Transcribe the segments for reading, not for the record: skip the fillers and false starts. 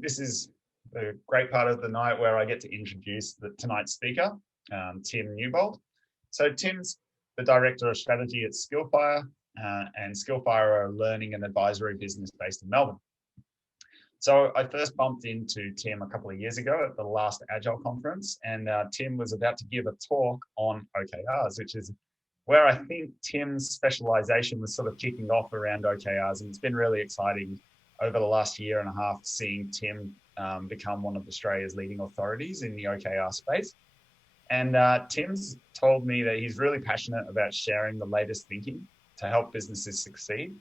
This is the great part of the night where I get to introduce tonight's speaker, Tim Newbold. So Tim's the Director of Strategy at Skillfire, and Skillfire are a learning and advisory business based in Melbourne. So I first bumped into Tim a couple of years ago at the last Agile conference, and Tim was about to give a talk on OKRs, which is where I think Tim's specialization was sort of kicking off around OKRs. And it's been really exciting over the last year and a half seeing Tim become one of Australia's leading authorities in the OKR space. And Tim's told me that he's really passionate about sharing the latest thinking to help businesses succeed,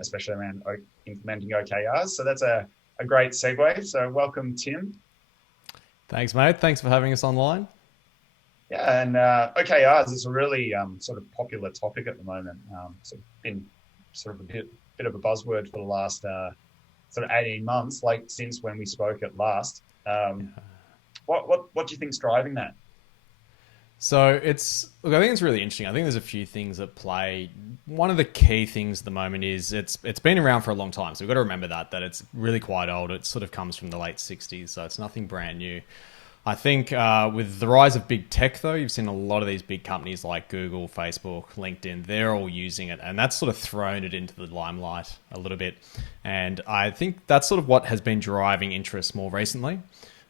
especially around implementing OKRs. So that's a great segue. So welcome, Tim. Thanks, mate. Thanks for having us online. Yeah, and OKRs is a really sort of popular topic at the moment. So it's been sort of a bit of a buzzword for the last sort of 18 months, like since when we spoke at last. What do you think's driving that? So I think it's really interesting. I think there's a few things at play. One of the key things at the moment is it's been around for a long time. So we've got to remember that it's really quite old. It sort of comes from the late 60s. So it's nothing brand new. I think with the rise of big tech, though, you've seen a lot of these big companies like Google, Facebook, LinkedIn, they're all using it. And that's sort of thrown it into the limelight a little bit. And I think that's sort of what has been driving interest more recently.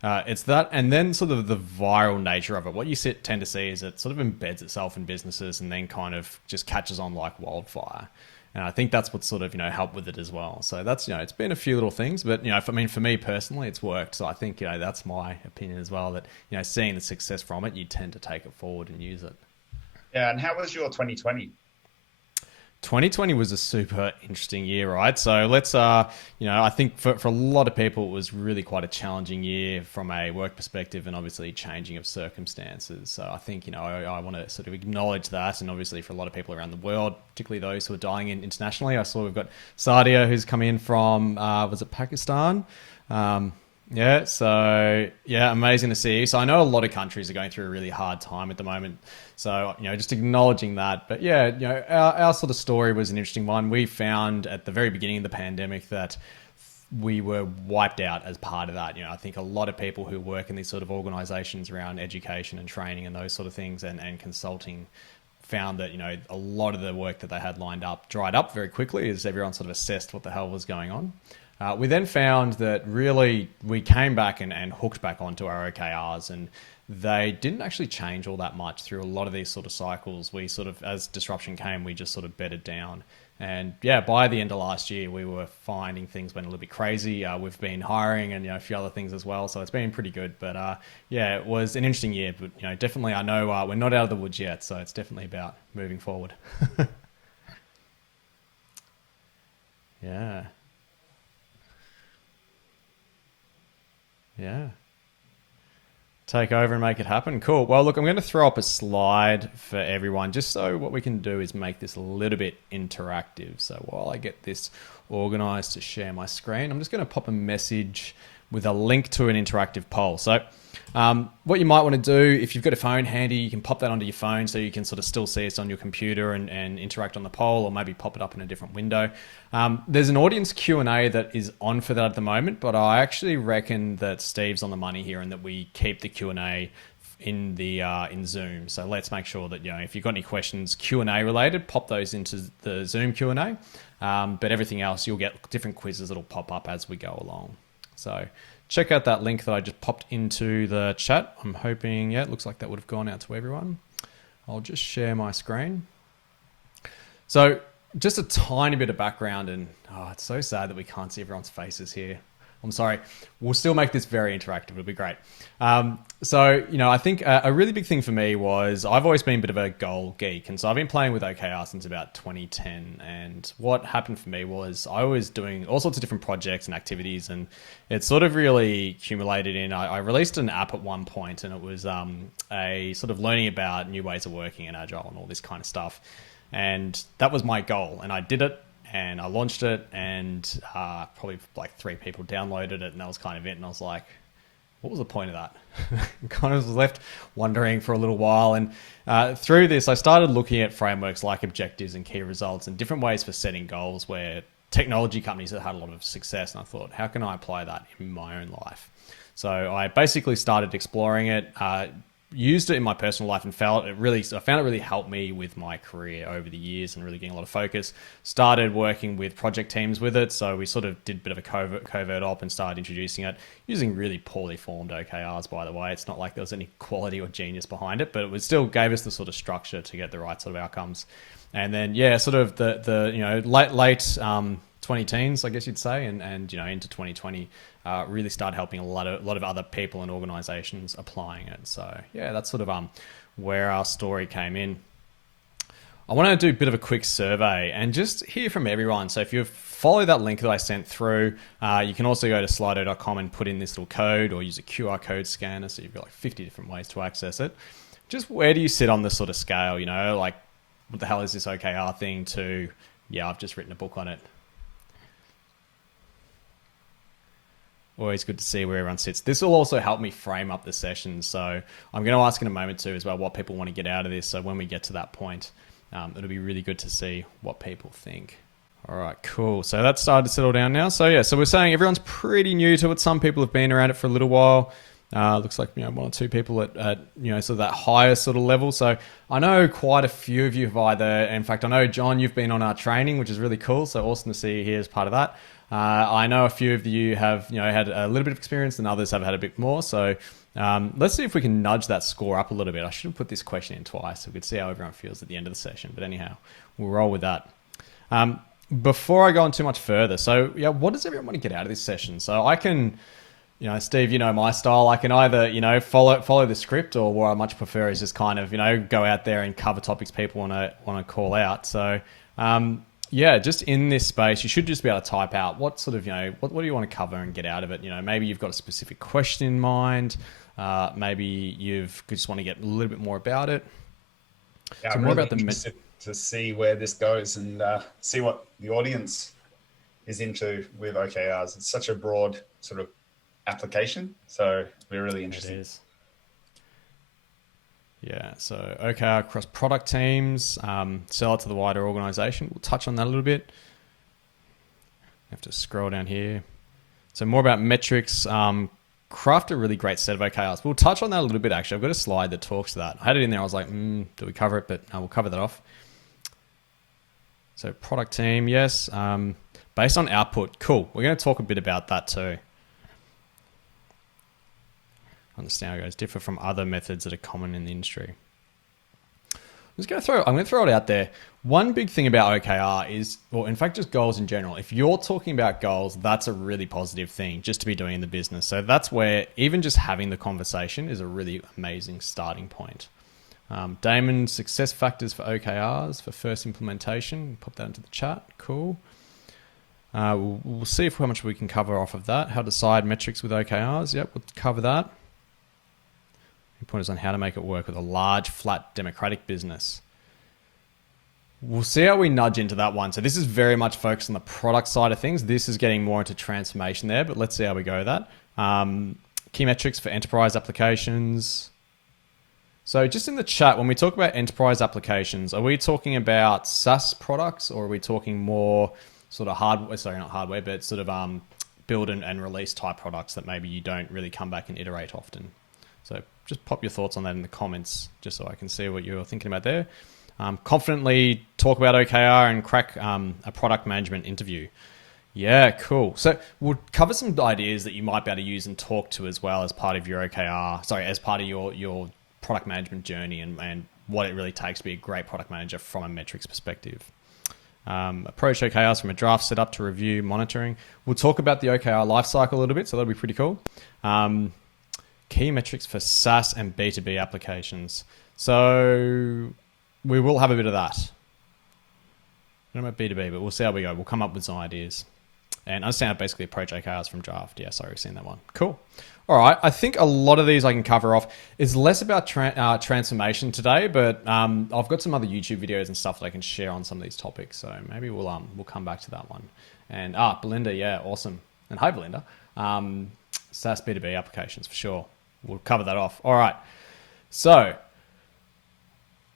It's that, and then sort of the viral nature of it. What you tend to see is it sort of embeds itself in businesses and then kind of just catches on like wildfire. And I think that's what sort of, helped with it as well. So that's, it's been a few little things, but, for me personally, it's worked. So I think, that's my opinion as well, that, seeing the success from it, you tend to take it forward and use it. Yeah. And how was your 2020? 2020 was a super interesting year, right? So let's, I think for a lot of people, it was really quite a challenging year from a work perspective and obviously changing of circumstances. So I think, I want to sort of acknowledge that. And obviously for a lot of people around the world, particularly those who are dying in internationally, I saw we've got Sadia, who's come in from, was it Pakistan? Amazing to see. So I know a lot of countries are going through a really hard time at the moment. So, just acknowledging that. But our sort of story was an interesting one. We found at the very beginning of the pandemic that we were wiped out as part of that. I think a lot of people who work in these sort of organizations around education and training and those sort of things and consulting found that, a lot of the work that they had lined up dried up very quickly as everyone sort of assessed what the hell was going on. We then found that really we came back and hooked back onto our OKRs, and they didn't actually change all that much through a lot of these sort of cycles. We sort of, as disruption came, we just sort of bedded down. And by the end of last year, we were finding things went a little bit crazy. We've been hiring and, a few other things as well. So it's been pretty good. But it was an interesting year. But, definitely I know we're not out of the woods yet. So it's definitely about moving forward. Yeah. Yeah. Take over and make it happen. Cool. Well, look, I'm going to throw up a slide for everyone just so what we can do is make this a little bit interactive. So while I get this organized to share my screen, I'm just going to pop a message with a link to an interactive poll. So what you might want to do, if you've got a phone handy, you can pop that onto your phone so you can sort of still see us on your computer and interact on the poll, or maybe pop it up in a different window. There's an audience Q&A that is on for that at the moment, but I actually reckon that Steve's on the money here and that we keep the Q&A in Zoom. So let's make sure that, if you've got any questions Q&A related, pop those into the Zoom Q&A. But everything else, you'll get different quizzes that'll pop up as we go along. So check out that link that I just popped into the chat. I'm hoping, it looks like that would have gone out to everyone. I'll just share my screen. So just a tiny bit of background, and it's so sad that we can't see everyone's faces here. I'm sorry. We'll still make this very interactive. It'll be great. I think a really big thing for me was I've always been a bit of a goal geek. And so I've been playing with OKR since about 2010. And what happened for me was I was doing all sorts of different projects and activities. And it sort of really accumulated in, I released an app at one point, and it was a sort of learning about new ways of working in Agile and all this kind of stuff. And that was my goal. And I did it. And I launched it, and probably like 3 people downloaded it, and that was kind of it. And I was like, what was the point of that? Kind of was left wondering for a little while. And through this, I started looking at frameworks like objectives and key results and different ways for setting goals where technology companies that had a lot of success. And I thought, how can I apply that in my own life? So I basically started exploring it, used it in my personal life, and I found it really helped me with my career over the years and really getting a lot of focus. Started working with project teams with it. So we sort of did a bit of a covert op and started introducing it using really poorly formed OKRs, by the way. It's not like there was any quality or genius behind it, but it still gave us the sort of structure to get the right sort of outcomes. And then, sort of the late 20 teens, I guess you'd say, and into 2020, really started helping a lot of other people and organizations applying it. So that's sort of where our story came in. I want to do a bit of a quick survey and just hear from everyone. So if you follow that link that I sent through, you can also go to slido.com and put in this little code or use a QR code scanner. So you've got like 50 different ways to access it. Just where do you sit on this sort of scale? Like, what the hell is this OKR thing to, I've just written a book on it. Always good to see where everyone sits. This will also help me frame up the session. So I'm going to ask in a moment too as well what people want to get out of this. So when we get to that point, it'll be really good to see what people think. All right, cool. So that's started to settle down now. So so we're saying everyone's pretty new to it. Some people have been around it for a little while. Looks like one or two people at sort of that higher sort of level. So I know quite a few of you have either, in fact, I know John, you've been on our training, which is really cool. So awesome to see you here as part of that. I know a few of you have had a little bit of experience, and others have had a bit more. So let's see if we can nudge that score up a little bit. I should have put this question in twice so we could see how everyone feels at the end of the session. But anyhow, we'll roll with that. Before I go on too much further, so what does everyone want to get out of this session? So I can, Steve, my style. I can either follow the script, or what I much prefer is just kind of go out there and cover topics people want to call out. So just in this space, you should just be able to type out what sort of what do you want to cover and get out of it. Maybe you've got a specific question in mind. Maybe you've just want to get a little bit more about it. Yeah, so I'm more really about interested to see where this goes and see what the audience is into with OKRs. It's such a broad sort of application, so we're really interested. It is. Yeah, so OKR across product teams, sell it to the wider organization. We'll touch on that a little bit. I have to scroll down here. So more about metrics. Craft a really great set of OKRs. We'll touch on that a little bit, actually. I've got a slide that talks to that. I had it in there. I was like, do we cover it? But we'll cover that off. So product team, yes. Based on output, cool. We're going to talk a bit about that too. Understand how it goes differ from other methods that are common in the industry. I'm going to throw it out there. One big thing about OKR is, well, in fact, just goals in general. If you're talking about goals, that's a really positive thing just to be doing in the business. So that's where even just having the conversation is a really amazing starting point. Damon, success factors for OKRs for first implementation. Pop that into the chat. Cool. We'll see how much we can cover off of that. How to decide metrics with OKRs. Yep, we'll cover that. Pointers on how to make it work with a large, flat, democratic business. We'll see how we nudge into that one. So this is very much focused on the product side of things. This is getting more into transformation there, but let's see how we go with that. Key metrics for enterprise applications. So just in the chat, when we talk about enterprise applications, are we talking about SaaS products, or are we talking more sort of build and release type products that maybe you don't really come back and iterate often? So just pop your thoughts on that in the comments, just so I can see what you're thinking about there. Confidently talk about OKR and crack a product management interview. Yeah, cool. So we'll cover some ideas that you might be able to use and talk to as well as part of your as part of your product management journey and what it really takes to be a great product manager from a metrics perspective. Approach OKRs from a draft setup to review monitoring. We'll talk about the OKR lifecycle a little bit, so that'll be pretty cool. Key metrics for SaaS and B2B applications. So we will have a bit of that. I don't know about B2B, but we'll see how we go. We'll come up with some ideas and understand how to basically approach OKRs from draft. Yeah, sorry, we've seen that one. Cool. All right. I think a lot of these I can cover off. It's less about transformation today, but I've got some other YouTube videos and stuff that I can share on some of these topics. So maybe we'll come back to that one. And Belinda, yeah, awesome. And hi, Belinda. SaaS B2B applications for sure. We'll cover that off. All right. So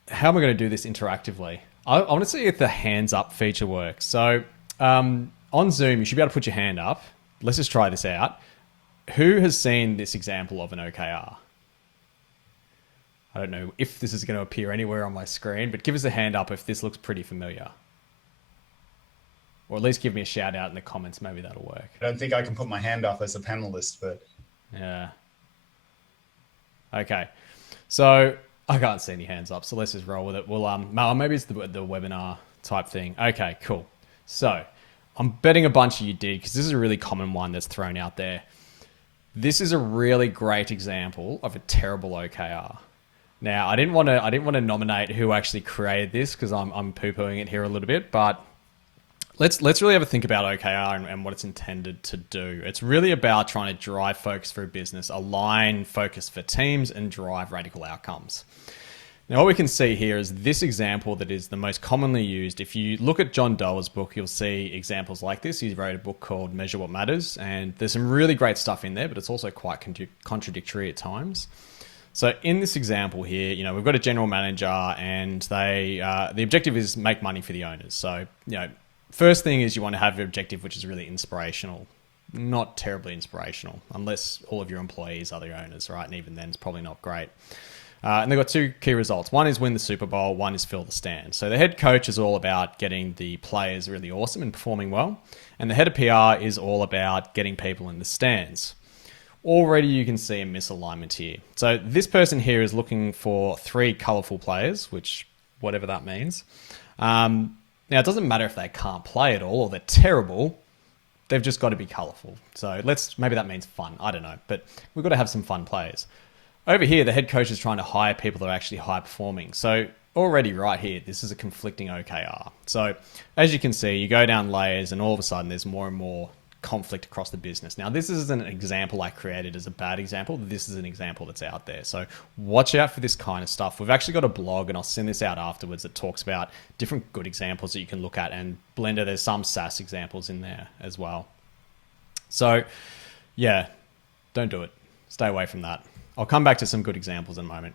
how am I going to do this interactively? I want to see if the hands up feature works. So on on Zoom, you should be able to put your hand up. Let's just try this out. Who has seen this example of an OKR? I don't know if this is going to appear anywhere on my screen, but give us a hand up if this looks pretty familiar. Or at least give me a shout out in the comments. Maybe that'll work. I don't think I can put my hand up as a panelist, but... Yeah. Okay. So I can't see any hands up, so let's just roll with it. Well, maybe it's the webinar type thing. Okay, cool. So I'm betting a bunch of you did, because this is a really common one that's thrown out there. This is a really great example of a terrible OKR. Now, I didn't want to nominate who actually created this, because I'm poo-pooing it here a little bit, but let's really have a think about OKR and what it's intended to do. It's really about trying to drive focus for a business, align focus for teams, and drive radical outcomes. Now, what we can see here is this example that is the most commonly used. If you look at John Doerr's book, you'll see examples like this. He wrote a book called Measure What Matters, and there's some really great stuff in there, but it's also quite contradictory at times. So in this example here, we've got a general manager, and the objective is make money for the owners. So, first thing is you want to have an objective which is really inspirational, not terribly inspirational, unless all of your employees are the owners, right? And even then, it's probably not great. And they've got two key results. One is win the Super Bowl, one is fill the stand. So the head coach is all about getting the players really awesome and performing well. And the head of PR is all about getting people in the stands. Already you can see a misalignment here. So this person here is looking for 3 colorful players, which whatever that means. Now, it doesn't matter if they can't play at all or they're terrible. They've just got to be colorful. So maybe that means fun. I don't know. But we've got to have some fun players. Over here, the head coach is trying to hire people that are actually high performing. So already right here, this is a conflicting OKR. So as you can see, you go down layers and all of a sudden there's more and more conflict across the business. Now, this isn't an example I created as a bad example. This is an example that's out there. So watch out for this kind of stuff. We've actually got a blog, and I'll send this out afterwards, that talks about different good examples that you can look at. And Blender, there's some SaaS examples in there as well. So yeah, don't do it. Stay away from that. I'll come back to some good examples in a moment.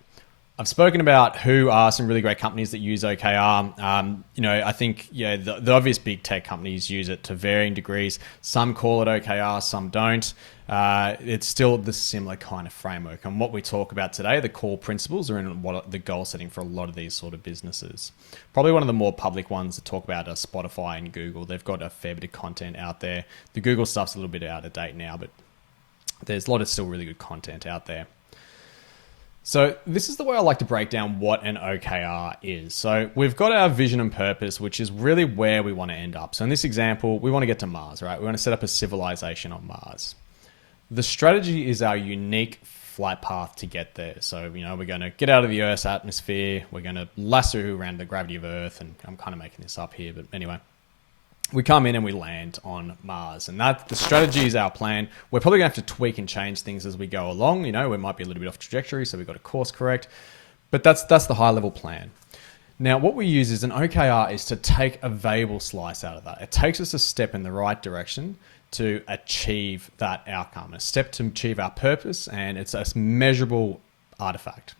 I've spoken about who are some really great companies that use OKR. I think the obvious big tech companies use it to varying degrees. Some call it OKR, some don't. It's still the similar kind of framework. And what we talk about today, the core principles, are in what the goal setting for a lot of these sort of businesses. Probably one of the more public ones to talk about are Spotify and Google. They've got a fair bit of content out there. The Google stuff's a little bit out of date now, but there's a lot of still really good content out there. So this is the way I like to break down what an OKR is. So we've got our vision and purpose, which is really where we want to end up. So in this example, we want to get to Mars, right? We want to set up a civilization on Mars. The strategy is our unique flight path to get there. So, we're going to get out of the Earth's atmosphere. We're going to lasso around the gravity of Earth. And I'm kind of making this up here, but anyway. We come in and we land on Mars, and the strategy is our plan. We're probably gonna have to tweak and change things as we go along. We might be a little bit off trajectory, so we've got to course correct, but that's the high level plan. Now, what we use is an OKR is to take a valuable slice out of that. It takes us a step in the right direction to achieve that outcome, a step to achieve our purpose, and it's a measurable artifact.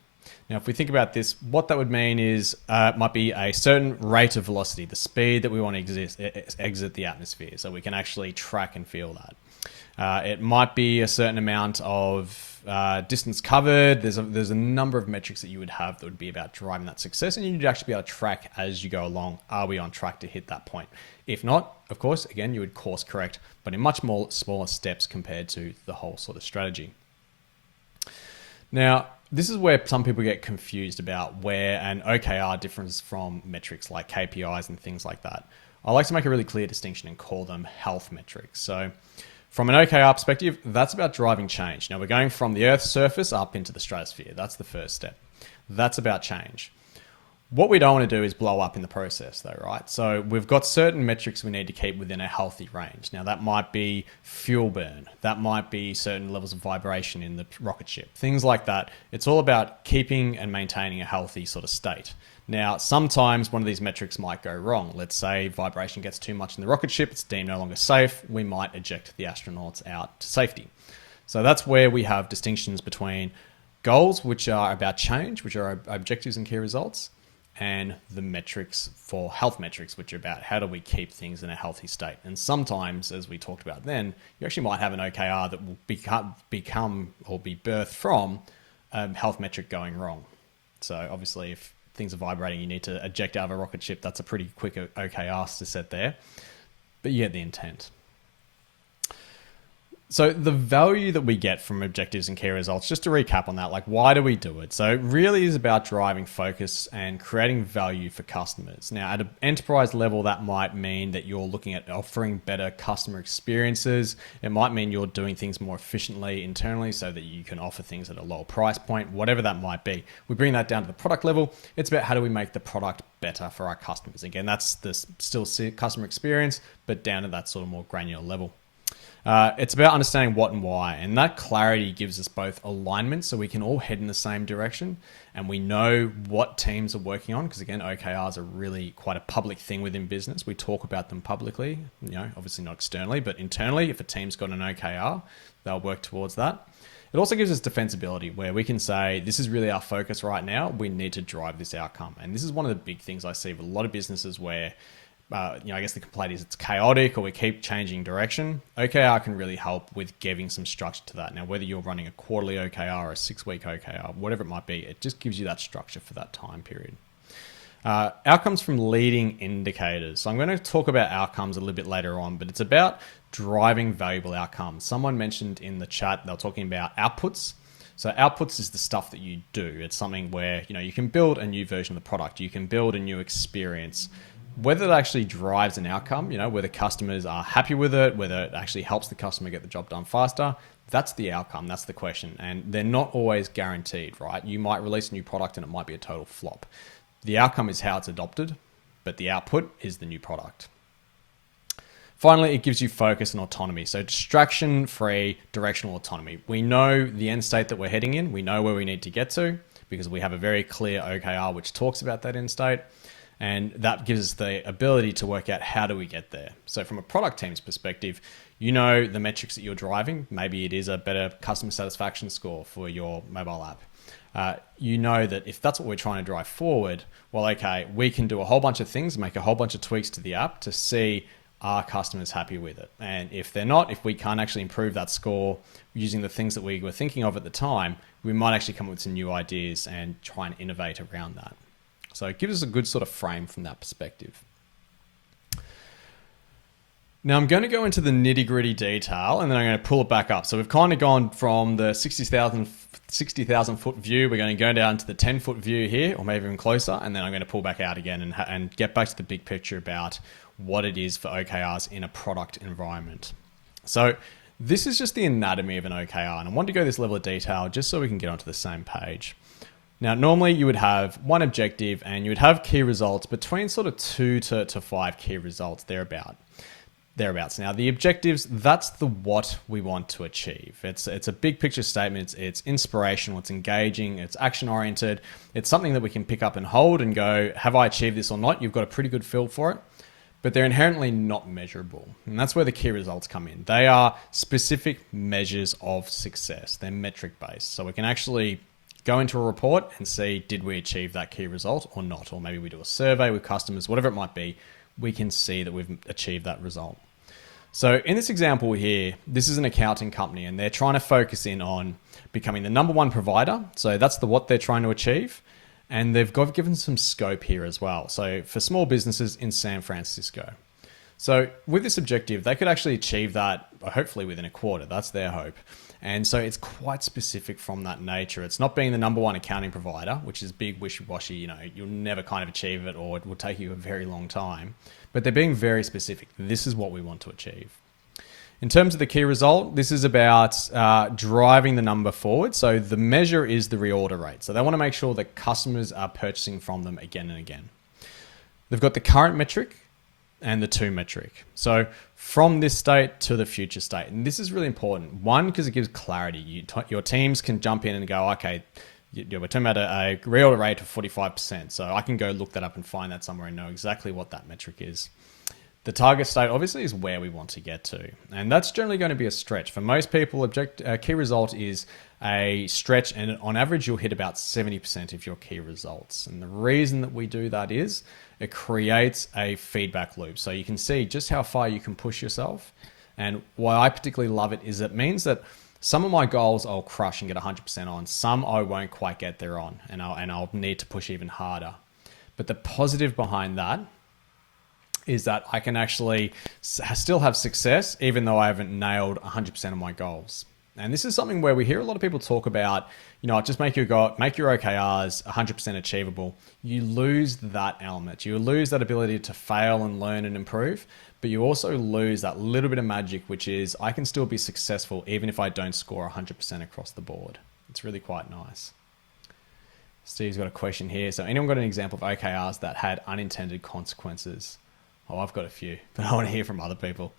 Now, if we think about this, what that would mean is might be a certain rate of velocity, the speed that we want to exit the atmosphere, so we can actually track and feel that. It might be a certain amount of distance covered. There's a number of metrics that you would have that would be about driving that success, and you'd actually be able to track as you go along. Are we on track to hit that point? If not, of course, again, you would course correct, but in much more smaller steps compared to the whole sort of strategy. Now, this is where some people get confused about where an OKR differs from metrics like KPIs and things like that. I like to make a really clear distinction and call them health metrics. So from an OKR perspective, that's about driving change. Now, we're going from the Earth's surface up into the stratosphere. That's the first step. That's about change. What we don't want to do is blow up in the process though, right? So we've got certain metrics we need to keep within a healthy range. Now that might be fuel burn. That might be certain levels of vibration in the rocket ship, things like that. It's all about keeping and maintaining a healthy sort of state. Now, sometimes one of these metrics might go wrong. Let's say vibration gets too much in the rocket ship. It's deemed no longer safe. We might eject the astronauts out to safety. So that's where we have distinctions between goals, which are about change, which are our objectives and key results, and the metrics for health metrics, which are about how do we keep things in a healthy state. And sometimes, as we talked about then, you actually might have an OKR that will become or be birthed from a health metric going wrong. So obviously if things are vibrating, you need to eject out of a rocket ship. That's a pretty quick OKR to set there, but you get the intent. So the value that we get from objectives and key results, just to recap on that, like why do we do it? So it really is about driving focus and creating value for customers. Now at an enterprise level, that might mean that you're looking at offering better customer experiences. It might mean you're doing things more efficiently internally so that you can offer things at a lower price point, whatever that might be. We bring that down to the product level. It's about how do we make the product better for our customers. Again, that's the still customer experience, but down to that sort of more granular level. It's about understanding what and why, and that clarity gives us both alignment so we can all head in the same direction and we know what teams are working on, because again, OKRs are really quite a public thing within business. We talk about them publicly, obviously not externally, but internally. If a team's got an OKR, they'll work towards that. It also gives us defensibility where we can say, this is really our focus right now. We need to drive this outcome. And this is one of the big things I see with a lot of businesses where I guess the complaint is it's chaotic or we keep changing direction. OKR can really help with giving some structure to that. Now, whether you're running a quarterly OKR or a 6-week OKR, whatever it might be, it just gives you that structure for that time period. Outcomes from leading indicators. So I'm going to talk about outcomes a little bit later on, but it's about driving valuable outcomes. Someone mentioned in the chat, they were talking about outputs. So outputs is the stuff that you do. It's something where, you can build a new version of the product. You can build a new experience. Whether it actually drives an outcome, whether customers are happy with it, whether it actually helps the customer get the job done faster, that's the outcome. That's the question. And they're not always guaranteed, right? You might release a new product and it might be a total flop. The outcome is how it's adopted, but the output is the new product. Finally, it gives you focus and autonomy. So distraction-free directional autonomy. We know the end state that we're heading in. We know where we need to get to because we have a very clear OKR which talks about that end state. And that gives us the ability to work out how do we get there. So from a product team's perspective, the metrics that you're driving. Maybe it is a better customer satisfaction score for your mobile app. That if that's what we're trying to drive forward, well, okay, we can do a whole bunch of things, make a whole bunch of tweaks to the app to see are customers happy with it. And if they're not, if we can't actually improve that score using the things that we were thinking of at the time, we might actually come up with some new ideas and try and innovate around that. So it gives us a good sort of frame from that perspective. Now I'm going to go into the nitty gritty detail and then I'm going to pull it back up. So we've kind of gone from the 60,000 foot view. We're going to go down to the 10-foot view here, or maybe even closer. And then I'm going to pull back out again and get back to the big picture about what it is for OKRs in a product environment. So this is just the anatomy of an OKR. And I want to go this level of detail just so we can get onto the same page. Now, normally you would have one objective and you would have key results between sort of 2 to 5 key results thereabouts. Now, the objectives, that's the what we want to achieve. It's a big picture statement. It's inspirational. It's engaging. It's action oriented. It's something that we can pick up and hold and go, have I achieved this or not? You've got a pretty good feel for it, but they're inherently not measurable. And that's where the key results come in. They are specific measures of success. They're metric based. So we can actually go into a report and see, did we achieve that key result or not? Or maybe we do a survey with customers, whatever it might be, we can see that we've achieved that result. So in this example here, this is an accounting company and they're trying to focus in on becoming the number one provider. So that's what they're trying to achieve. And they've given some scope here as well. So for small businesses in San Francisco. So with this objective, they could actually achieve that hopefully within a quarter. That's their hope. And so it's quite specific from that nature. It's not being the number one accounting provider, which is big wishy-washy, you'll never kind of achieve it or it will take you a very long time. But they're being very specific. This is what we want to achieve. In terms of the key result, this is about driving the number forward. So the measure is the reorder rate. So they want to make sure that customers are purchasing from them again and again. They've got the current metric and the to metric. So from this state to the future state. And this is really important. One, because it gives clarity. Your teams can jump in and go, okay, we're talking about a reorder rate of 45%. So I can go look that up and find that somewhere and know exactly what that metric is. The target state obviously is where we want to get to. And that's generally going to be a stretch. For most people, key result is a stretch, and on average, you'll hit about 70% of your key results. And the reason that we do that is it creates a feedback loop. So you can see just how far you can push yourself. And why I particularly love it is it means that some of my goals I'll crush and get 100% on. Some I won't quite get there on, and I'll need to push even harder. But the positive behind that is that I can actually still have success even though I haven't nailed 100% of my goals. And this is something where we hear a lot of people talk about, just make your OKRs 100% achievable. You lose that element. You lose that ability to fail and learn and improve, but you also lose that little bit of magic, which is I can still be successful even if I don't score 100% across the board. It's really quite nice. Steve's got a question here. So anyone got an example of OKRs that had unintended consequences? Oh, I've got a few, but I want to hear from other people.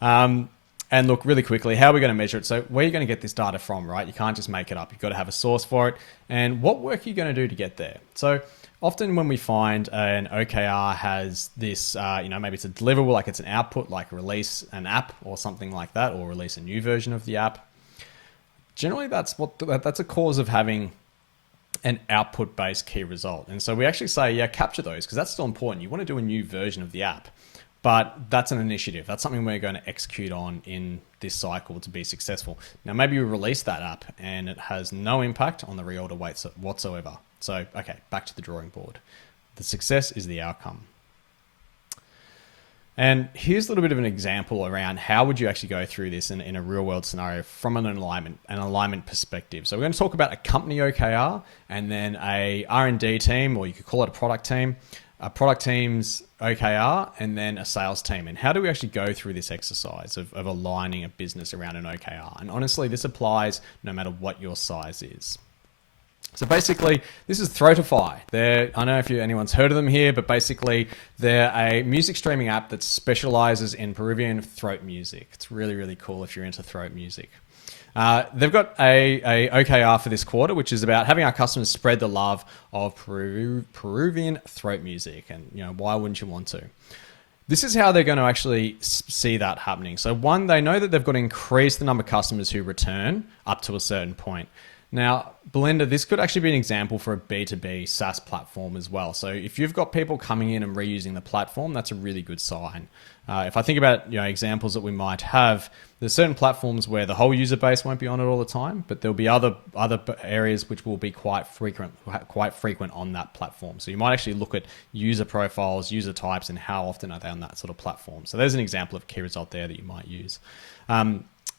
And look, really quickly, how are we going to measure it? So where are you going to get this data from, right? You can't just make it up. You've got to have a source for it. And what work are you going to do to get there? So often when we find an OKR has this, maybe it's a deliverable, like it's an output, like release an app or something like that, or release a new version of the app. Generally, that's a cause of having an output-based key result. And so we actually say, yeah, capture those because that's still important. You want to do a new version of the app, but that's an initiative. That's something we're going to execute on in this cycle to be successful. Now, maybe you release that app and it has no impact on the reorder weights whatsoever. So, okay, back to the drawing board. The success is the outcome. And here's a little bit of an example around how would you actually go through this in a real world scenario from an alignment perspective. So we're going to talk about a company OKR and then a R&D team, or you could call it a product team's OKR, and then a sales team. And how do we actually go through this exercise of aligning a business around an OKR? And honestly, this applies no matter what your size is. So basically, this is Throatify. I don't know if anyone's heard of them here, but basically they're a music streaming app that specializes in Peruvian throat music. It's really, really cool if you're into throat music. They've got a OKR for this quarter, which is about having our customers spread the love of Peruvian throat music. And why wouldn't you want to? This is how they're going to actually see that happening. So one, they know that they've got to increase the number of customers who return up to a certain point. Now, Belinda, this could actually be an example for a B2B SaaS platform as well. So if you've got people coming in and reusing the platform, that's a really good sign. If I think about examples that we might have, there's certain platforms where the whole user base won't be on it all the time, but there'll be other areas which will be quite frequent on that platform. So you might actually look at user profiles, user types, and how often are they on that sort of platform. So there's an example of key result there that you might use.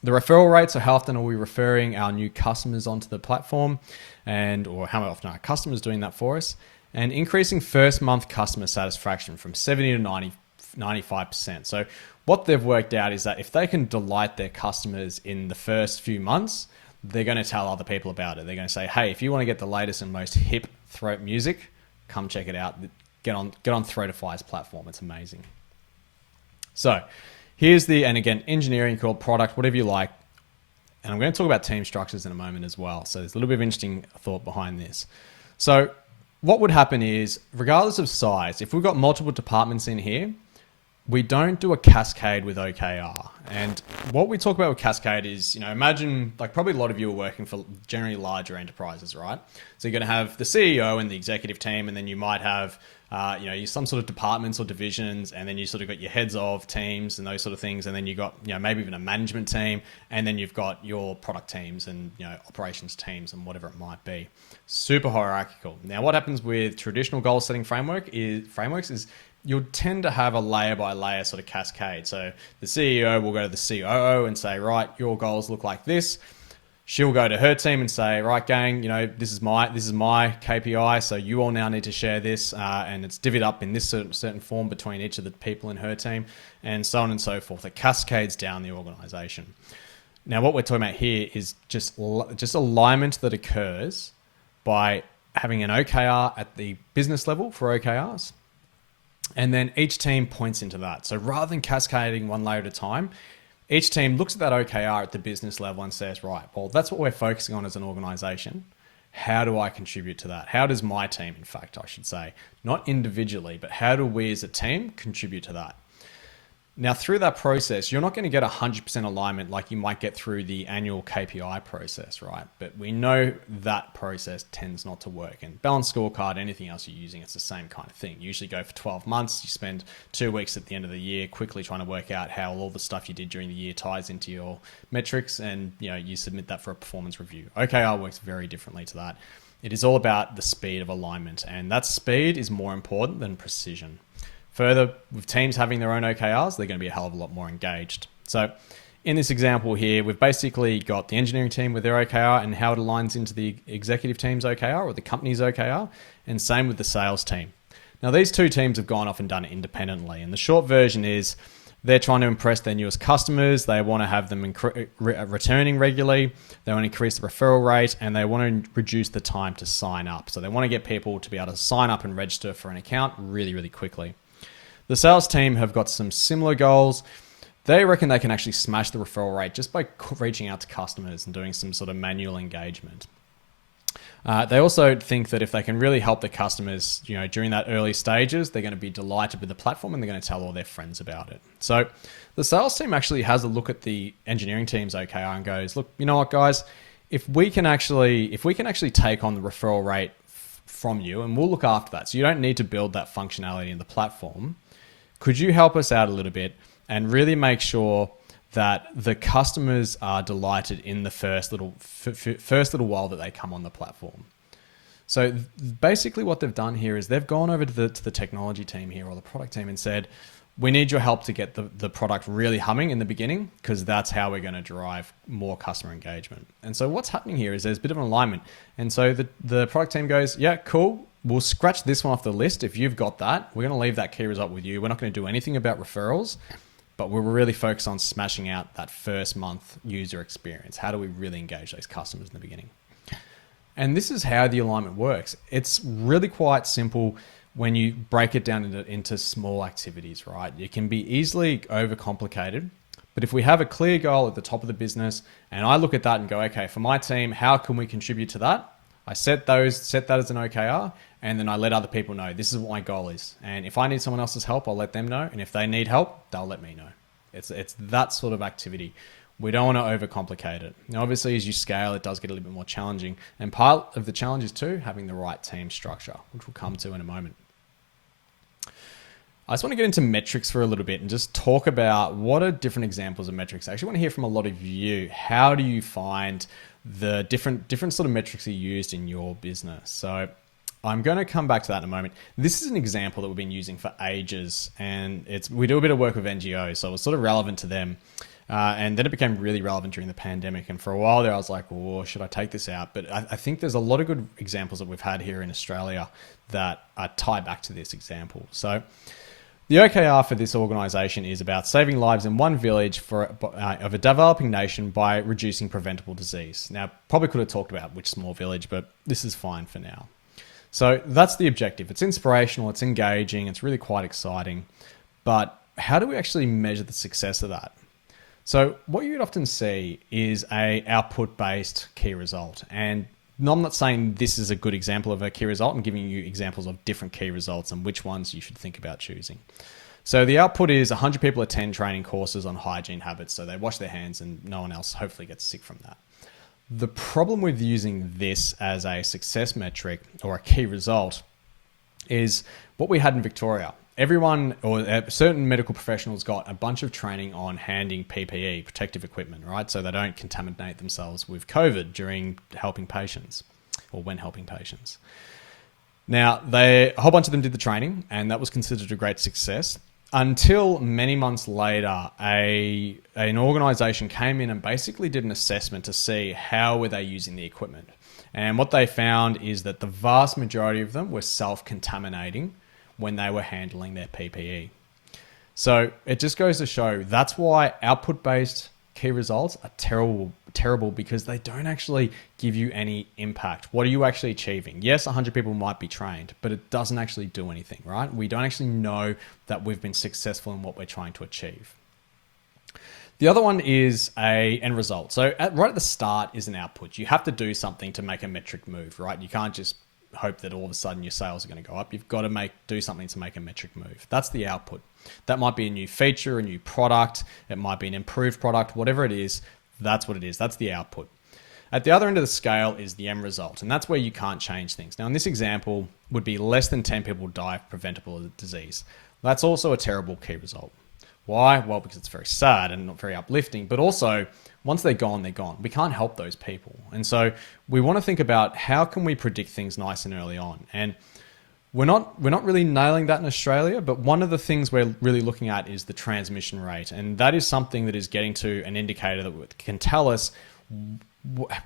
The referral rate, so how often are we referring our new customers onto the platform, or how often are our customers doing that for us, and increasing first month customer satisfaction from 70 to 95%. So what they've worked out is that if they can delight their customers in the first few months, they're going to tell other people about it. They're going to say, hey, if you want to get the latest and most hip throat music, come check it out. Get on Throatify's platform. It's amazing. So and again, engineering, called product, whatever you like. And I'm going to talk about team structures in a moment as well. So there's a little bit of interesting thought behind this. So what would happen is, regardless of size, if we've got multiple departments in here, we don't do a cascade with OKR. And what we talk about with cascade is, imagine like probably a lot of you are working for generally larger enterprises, right? So you're going to have the CEO and the executive team, and then you might have some sort of departments or divisions, and then you sort of got your heads of teams and those sort of things. And then you got, maybe even a management team, and then you've got your product teams and, operations teams and whatever it might be. Super hierarchical. Now, what happens with traditional goal setting frameworks is you'll tend to have a layer by layer sort of cascade. So the CEO will go to the COO and say, right, your goals look like this. She'll go to her team and say, right, gang, this is my KPI. So you all now need to share this, and it's divvied up in this certain form between each of the people in her team, and so on and so forth. It cascades down the organization. Now, what we're talking about here is just alignment that occurs by having an OKR at the business level for OKRs. And then each team points into that. So rather than cascading one layer at a time, each team looks at that OKR at the business level and says, right, well, that's what we're focusing on as an organization. How do I contribute to that? How does my team, in fact, I should say, not individually, but how do we as a team contribute to that? Now, through that process, you're not going to get 100% alignment like you might get through the annual KPI process, right? But we know that process tends not to work. And balanced scorecard, anything else you're using, it's the same kind of thing. You usually go for 12 months. You spend 2 weeks at the end of the year quickly trying to work out how all the stuff you did during the year ties into your metrics, and you submit that for a performance review. OKR works very differently to that. It is all about the speed of alignment, and that speed is more important than precision. Further, with teams having their own OKRs, they're going to be a hell of a lot more engaged. So in this example here, we've basically got the engineering team with their OKR and how it aligns into the executive team's OKR or the company's OKR, and same with the sales team. Now, these two teams have gone off and done it independently, and the short version is they're trying to impress their newest customers. They want to have them returning regularly. They want to increase the referral rate, and they want to reduce the time to sign up. So they want to get people to be able to sign up and register for an account really, really quickly. The sales team have got some similar goals. They reckon they can actually smash the referral rate just by reaching out to customers and doing some sort of manual engagement. They also think that if they can really help the customers, during that early stages, they're going to be delighted with the platform and they're going to tell all their friends about it. So the sales team actually has a look at the engineering team's OKR and goes, look, you know what, guys, if we can actually take on the referral rate from you, and we'll look after that. So you don't need to build that functionality in the platform. Could you help us out a little bit and really make sure that the customers are delighted in the first little while that they come on the platform? So basically what they've done here is they've gone over to the technology team here or the product team and said, we need your help to get the product really humming in the beginning, because that's how we're going to drive more customer engagement. And so what's happening here is there's a bit of an alignment. And so the product team goes, yeah, cool. We'll scratch this one off the list. If you've got that, we're going to leave that key result with you. We're not going to do anything about referrals, but we're really focused on smashing out that first month user experience. How do we really engage those customers in the beginning? And this is how the alignment works. It's really quite simple when you break it down into small activities, right? It can be easily overcomplicated, but if we have a clear goal at the top of the business and I look at that and go, okay, for my team, how can we contribute to that? I set that as an OKR, and then I let other people know this is what my goal is. And if I need someone else's help, I'll let them know. And if they need help, they'll let me know. It's that sort of activity. We don't want to overcomplicate it. Now, obviously, as you scale, it does get a little bit more challenging. And part of the challenge is too, having the right team structure, which we'll come to in a moment. I just want to get into metrics for a little bit and just talk about what are different examples of metrics. I actually want to hear from a lot of you. How do you find the different sort of metrics are used in your business? So I'm going to come back to that in a moment. This is an example that we've been using for ages, and we do a bit of work with NGOs, so it was sort of relevant to them. And then it became really relevant during the pandemic. And for a while there, I was like, well, should I take this out? But I think there's a lot of good examples that we've had here in Australia that tie back to this example. So the OKR for this organization is about saving lives in one village of a developing nation by reducing preventable disease. Now, probably could have talked about which small village, but this is fine for now. So that's the objective. It's inspirational, it's engaging, it's really quite exciting. But how do we actually measure the success of that? So what you'd often see is a output-based key result. And I'm not saying this is a good example of a key result. I'm giving you examples of different key results and which ones you should think about choosing. So the output is 100 people attend training courses on hygiene habits. So they wash their hands and no one else hopefully gets sick from that. The problem with using this as a success metric or a key result is what we had in Victoria. Everyone or certain medical professionals got a bunch of training on handing PPE, protective equipment, right? So they don't contaminate themselves with COVID during helping patients or when helping patients. Now, a whole bunch of them did the training and that was considered a great success until many months later, an organization came in and basically did an assessment to see how were they using the equipment. And what they found is that the vast majority of them were self-contaminating when they were handling their PPE. So it just goes to show that's why output-based key results are terrible because they don't actually give you any impact. What are you actually achieving? Yes, 100 people might be trained, but it doesn't actually do anything, right? We don't actually know that we've been successful in what we're trying to achieve. The other one is a end result. So right at the start is an output. You have to do something to make a metric move, right? You can't just hope that all of a sudden your sales are going to go up. You've got to do something to make a metric move. That's the output. That might be a new feature, a new product. It might be an improved product, whatever it is. That's what it is. That's the output. At the other end of the scale is the end result, and that's where you can't change things. Now, in this example, would be less than 10 people die of preventable disease. That's also a terrible key result. Why? Well, because it's very sad and not very uplifting, but also once they're gone, they're gone. We can't help those people. And so we want to think about how can we predict things nice and early on. And we're not really nailing that in Australia, but one of the things we're really looking at is the transmission rate. And that is something that is getting to an indicator that can tell us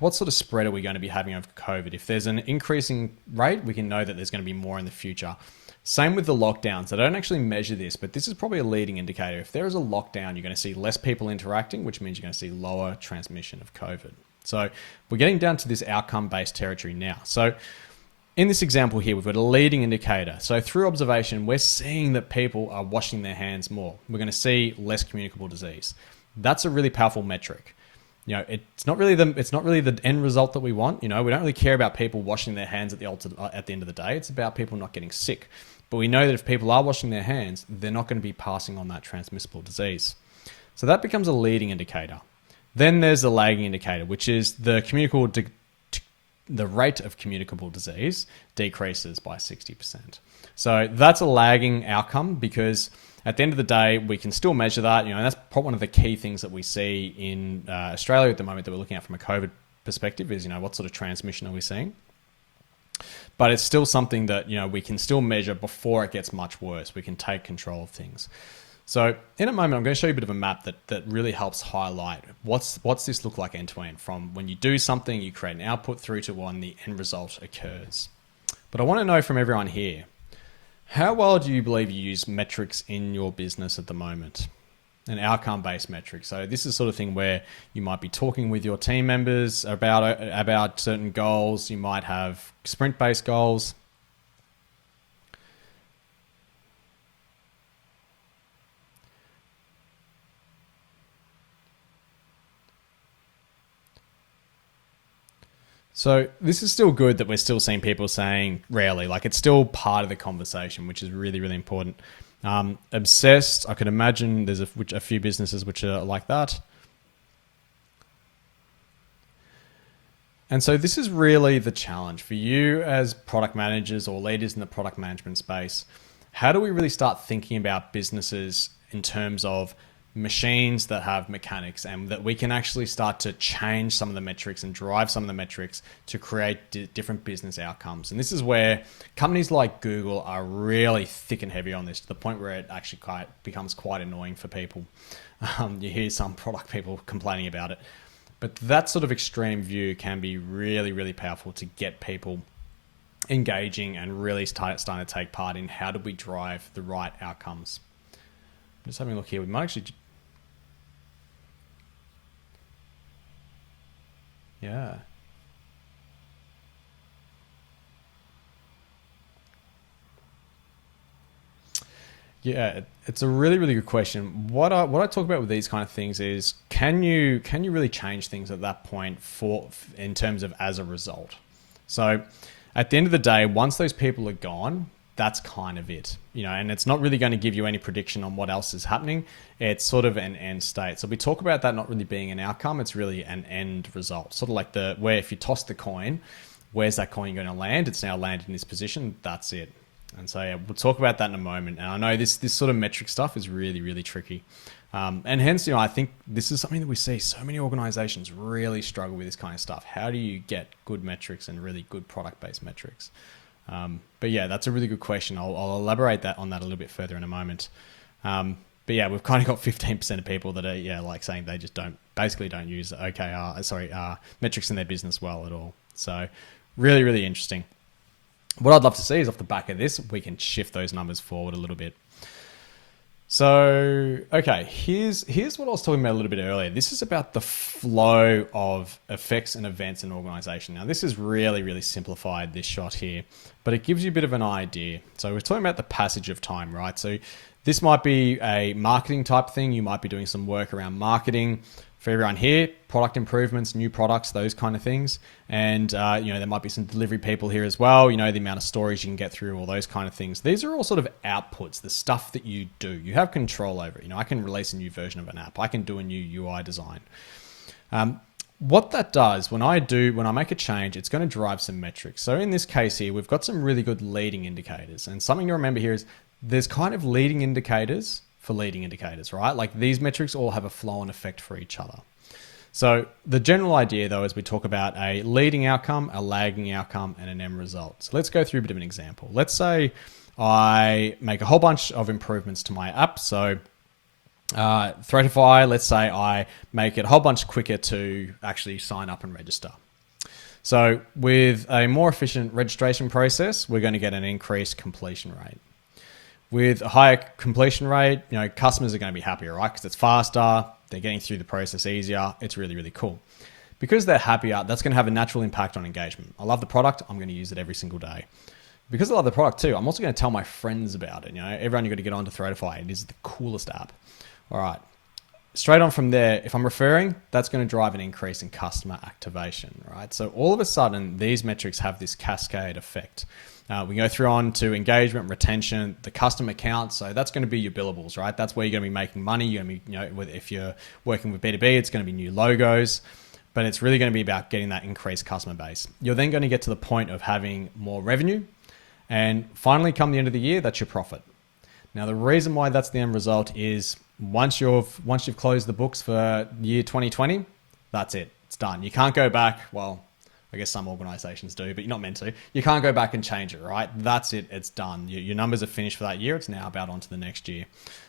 what sort of spread are we going to be having over COVID. If there's an increasing rate, we can know that there's going to be more in the future. Same with the lockdowns. I don't actually measure this, but this is probably a leading indicator. If there is a lockdown, you're going to see less people interacting, which means you're going to see lower transmission of COVID. So we're getting down to this outcome-based territory now. So in this example here, we've got a leading indicator. So through observation, we're seeing that people are washing their hands more. We're going to see less communicable disease. That's a really powerful metric. You know, it's not really the end result that we want. You know, we don't really care about people washing their hands at the end of the day. It's about people not getting sick. But we know that if people are washing their hands, they're not going to be passing on that transmissible disease. So that becomes a leading indicator. Then there's the lagging indicator, which is the rate of communicable disease decreases by 60%. So that's a lagging outcome because at the end of the day, we can still measure that. You know, and that's probably one of the key things that we see in Australia at the moment that we're looking at from a COVID perspective is, you know, what sort of transmission are we seeing? But it's still something that, you know, we can still measure before it gets much worse. We can take control of things. So in a moment, I'm going to show you a bit of a map that really helps highlight what's this look like end to end, from when you do something, you create an output through to when the end result occurs. But I want to know from everyone here, how well do you believe you use metrics in your business at the moment? An outcome-based metric. So this is sort of thing where you might be talking with your team members about certain goals. You might have sprint-based goals. So this is still good that we're still seeing people saying rarely, like it's still part of the conversation, which is really, really important. Obsessed, I can imagine there's a few businesses which are like that. And so this is really the challenge for you as product managers or leaders in the product management space. How do we really start thinking about businesses in terms of machines that have mechanics, and that we can actually start to change some of the metrics and drive some of the metrics to create different business outcomes? And this is where companies like Google are really thick and heavy on this, to the point where it actually becomes quite annoying for people. You hear some product people complaining about it. But that sort of extreme view can be really, really powerful to get people engaging and really starting to take part in how do we drive the right outcomes. Just having a look here. We might actually... Yeah. Yeah, it's a really, really good question. What I talk about with these kind of things is, can you really change things at that point in terms of as a result? So at the end of the day, once those people are gone, that's kind of it, you know, and it's not really going to give you any prediction on what else is happening. It's sort of an end state. So we talk about that not really being an outcome, it's really an end result. Sort of like where if you toss the coin, where's that coin going to land? It's now landed in this position. That's it. And so yeah, we'll talk about that in a moment. And I know this sort of metric stuff is really, really tricky. And hence, you know, I think this is something that we see so many organizations really struggle with, this kind of stuff. How do you get good metrics and really good product-based metrics? But yeah, that's a really good question. I'll elaborate on that a little bit further in a moment. But yeah, we've kind of got 15% of people that are, like saying they just basically don't use metrics in their business well at all. So really, really interesting. What I'd love to see is off the back of this, we can shift those numbers forward a little bit. So, okay, here's what I was talking about a little bit earlier. This is about the flow of effects and events in an organization. Now, this is really, really simplified, this shot here, but it gives you a bit of an idea. So we're talking about the passage of time, right? So this might be a marketing type thing. You might be doing some work around marketing. for everyone here, product improvements, new products, those kind of things. And, there might be some delivery people here as well, the amount of stories you can get through, all those kind of things. These are all sort of outputs, the stuff that you do. You have control over it. I can release a new version of an app. I can do a new UI design. What that does, when I make a change, it's going to drive some metrics. So in this case here, we've got some really good leading indicators. And something to remember here is there's kind of leading indicators for leading indicators, right? Like these metrics all have a flow-on effect for each other. So the general idea though is we talk about a leading outcome, a lagging outcome, and an end result. So let's go through a bit of an example. Let's say I make a whole bunch of improvements to my app. So Threadify, let's say I make it a whole bunch quicker to actually sign up and register. So with a more efficient registration process, we're going to get an increased completion rate. With a higher completion rate, customers are going to be happier, right? Because it's faster, they're getting through the process easier. It's really, really cool. Because they're happier, that's going to have a natural impact on engagement. I love the product. I'm going to use it every single day. Because I love the product too, I'm also going to tell my friends about it. Everyone, you've got to get onto Threadify. It is the coolest app. All right. Straight on from there, if I'm referring, that's going to drive an increase in customer activation, right? So all of a sudden, these metrics have this cascade effect. We go through on to engagement, retention, the customer count. So that's going to be your billables, right? That's where you're going to be making money. You're going to be, if you're working with B2B, it's going to be new logos, but it's really going to be about getting that increased customer base. You're then going to get to the point of having more revenue, and finally, come the end of the year, that's your profit. Now, the reason why that's the end result is once you've closed the books for year 2020, that's it. It's done. You can't go back. Well, I guess some organizations do, but you're not meant to. You can't go back and change it, right? That's it. It's done. Your numbers are finished for that year. It's now about on to the next year.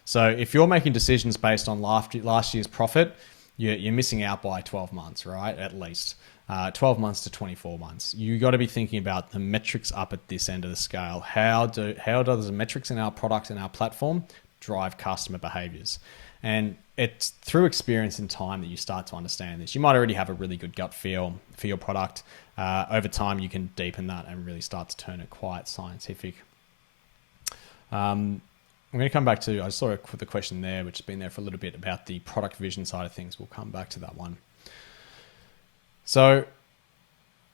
So if you're making decisions based on last year's profit, you're missing out by 12 months, right? At least 12 months to 24 months. You got to be thinking about the metrics up at this end of the scale. How does the metrics in our product and our platform drive customer behaviors? And it's through experience and time that you start to understand this. You might already have a really good gut feel for your product. Over time, you can deepen that and really start to turn it quite scientific. I'm going to come back to, I saw the question there, which has been there for a little bit about the product vision side of things. We'll come back to that one. So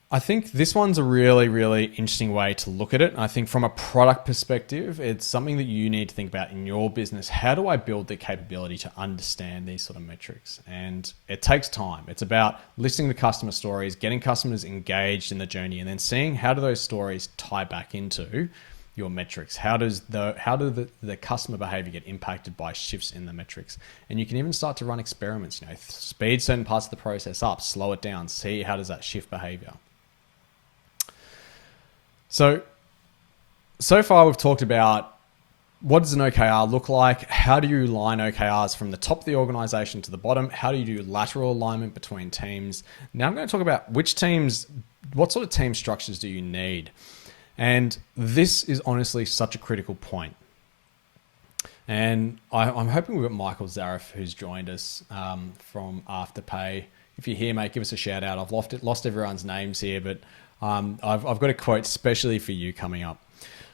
I think this one's a really, really interesting way to look at it. I think from a product perspective, it's something that you need to think about in your business. How do I build the capability to understand these sort of metrics? And it takes time. It's about listening to customer stories, getting customers engaged in the journey, and then seeing how do those stories tie back into your metrics. How do the customer behavior get impacted by shifts in the metrics? And you can even start to run experiments, speed certain parts of the process up, slow it down, see how does that shift behavior. So far we've talked about what does an OKR look like? How do you align OKRs from the top of the organization to the bottom? How do you do lateral alignment between teams? Now I'm going to talk about what sort of team structures do you need? And this is honestly such a critical point. And I'm hoping we've got Michael Zarif, who's joined us from Afterpay. If you're here, mate, give us a shout out. I've lost everyone's names here, but I've got a quote especially for you coming up.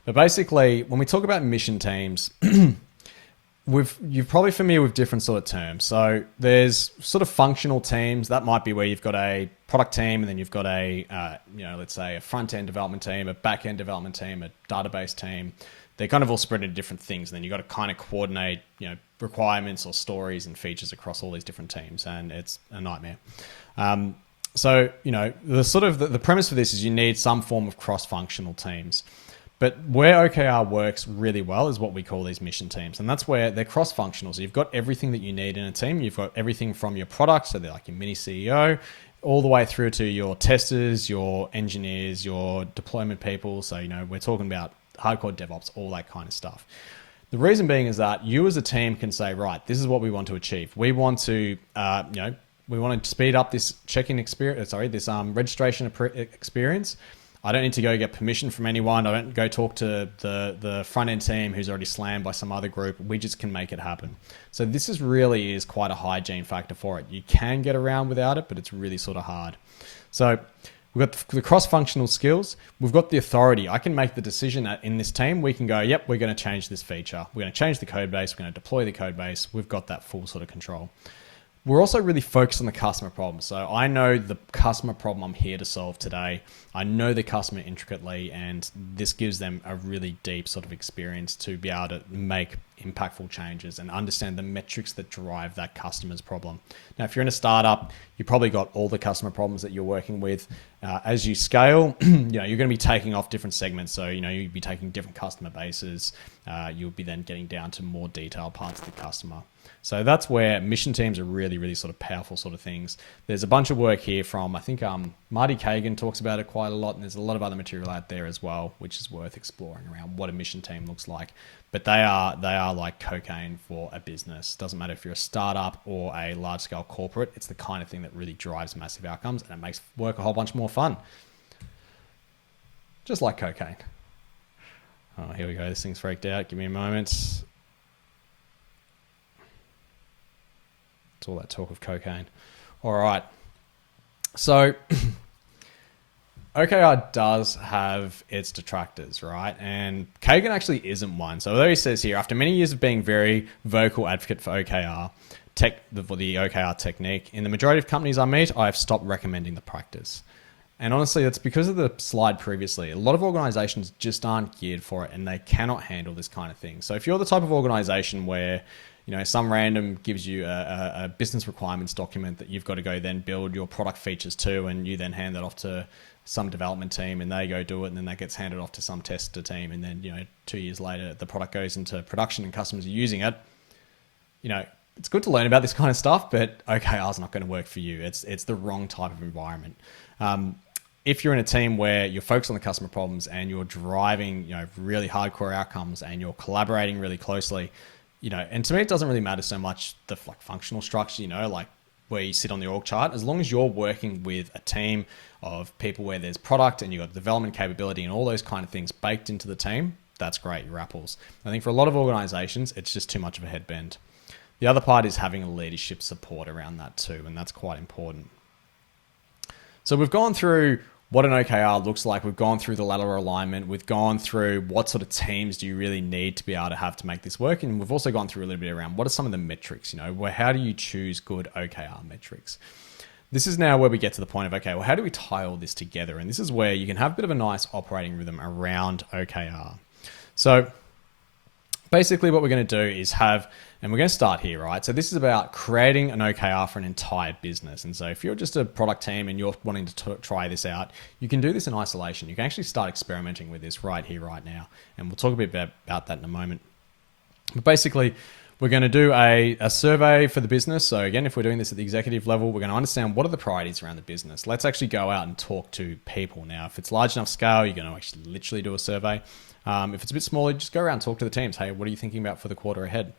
But basically, when we talk about mission teams, you're probably familiar with different sort of terms. So there's sort of functional teams. That might be where you've got a product team, and then you've got let's say a front-end development team, a back-end development team, a database team. They're kind of all spread into different things. And then you've got to kind of coordinate, requirements or stories and features across all these different teams. And it's a nightmare. So, the premise for this is you need some form of cross-functional teams. But where OKR works really well is what we call these mission teams. And that's where they're cross-functional. So you've got everything that you need in a team. You've got everything from your product, so they're like your mini CEO, all the way through to your testers, your engineers, your deployment people. So, we're talking about hardcore DevOps, all that kind of stuff. The reason being is that you as a team can say, right, this is what we want to achieve. We want to, we want to speed up this check-in experience, this registration experience. I don't need to go get permission from anyone. I don't go talk to the front-end team who's already slammed by some other group. We just can make it happen. So this is quite a hygiene factor for it. You can get around without it, but it's really sort of hard. So we've got the cross-functional skills. We've got the authority. I can make the decision that in this team, we can go, yep, we're going to change this feature. We're going to change the code base. We're going to deploy the code base. We've got that full sort of control. we're also really focused on the customer problem. So I know the customer problem I'm here to solve today. I know the customer intricately, and this gives them a really deep sort of experience to be able to make impactful changes and understand the metrics that drive that customer's problem. Now, if you're in a startup, you probably got all the customer problems that you're working with. As you scale, you're going to be taking off different segments. So, you'll be taking different customer bases. You'll be then getting down to more detailed parts of the customer. So that's where mission teams are really, really sort of powerful sort of things. There's a bunch of work here from, I think Marty Kagan talks about it quite a lot, and there's a lot of other material out there as well, which is worth exploring around what a mission team looks like. But they are like cocaine for a business. Doesn't matter if you're a startup or a large scale corporate, it's the kind of thing that really drives massive outcomes, and it makes work a whole bunch more fun. Just like cocaine. Oh, here we go. This thing's freaked out. Give me a moment. It's all that talk of cocaine. All right. So OKR does have its detractors, right? And Kagan actually isn't one. So although he says here, after many years of being very vocal advocate for OKR, for the OKR technique, in the majority of companies I meet, I've stopped recommending the practice. And honestly, that's because of the slide previously. A lot of organizations just aren't geared for it, and they cannot handle this kind of thing. So if you're the type of organization where some random gives you a business requirements document that you've got to go then build your product features to, and you then hand that off to some development team and they go do it, and then that gets handed off to some tester team, and then 2 years later the product goes into production and customers are using it. It's good to learn about this kind of stuff, but OKR is not going to work for you. It's the wrong type of environment. If you're in a team where you're focused on the customer problems and you're driving really hardcore outcomes and you're collaborating really closely, and to me, it doesn't really matter so much the functional structure, like where you sit on the org chart, as long as you're working with a team of people where there's product and you've got development capability and all those kind of things baked into the team, that's great, you're apples. I think for a lot of organizations, it's just too much of a headband. The other part is having a leadership support around that too, and that's quite important. So we've gone through what an OKR looks like. We've gone through the lateral alignment. We've gone through what sort of teams do you really need to be able to have to make this work. And we've also gone through a little bit around what are some of the metrics, how do you choose good OKR metrics? This is now where we get to the point of, okay, well, how do we tie all this together? And this is where you can have a bit of a nice operating rhythm around OKR. So basically what we're going to do is and we're going to start here, right? So this is about creating an OKR for an entire business. And so if you're just a product team and you're wanting to try this out, you can do this in isolation. You can actually start experimenting with this right here, right now. And we'll talk a bit about that in a moment. But basically, we're going to do a survey for the business. So again, if we're doing this at the executive level, we're going to understand what are the priorities around the business. Let's actually go out and talk to people. Now, if it's large enough scale, you're going to actually literally do a survey. If it's a bit smaller, just go around and talk to the teams. Hey, what are you thinking about for the quarter ahead?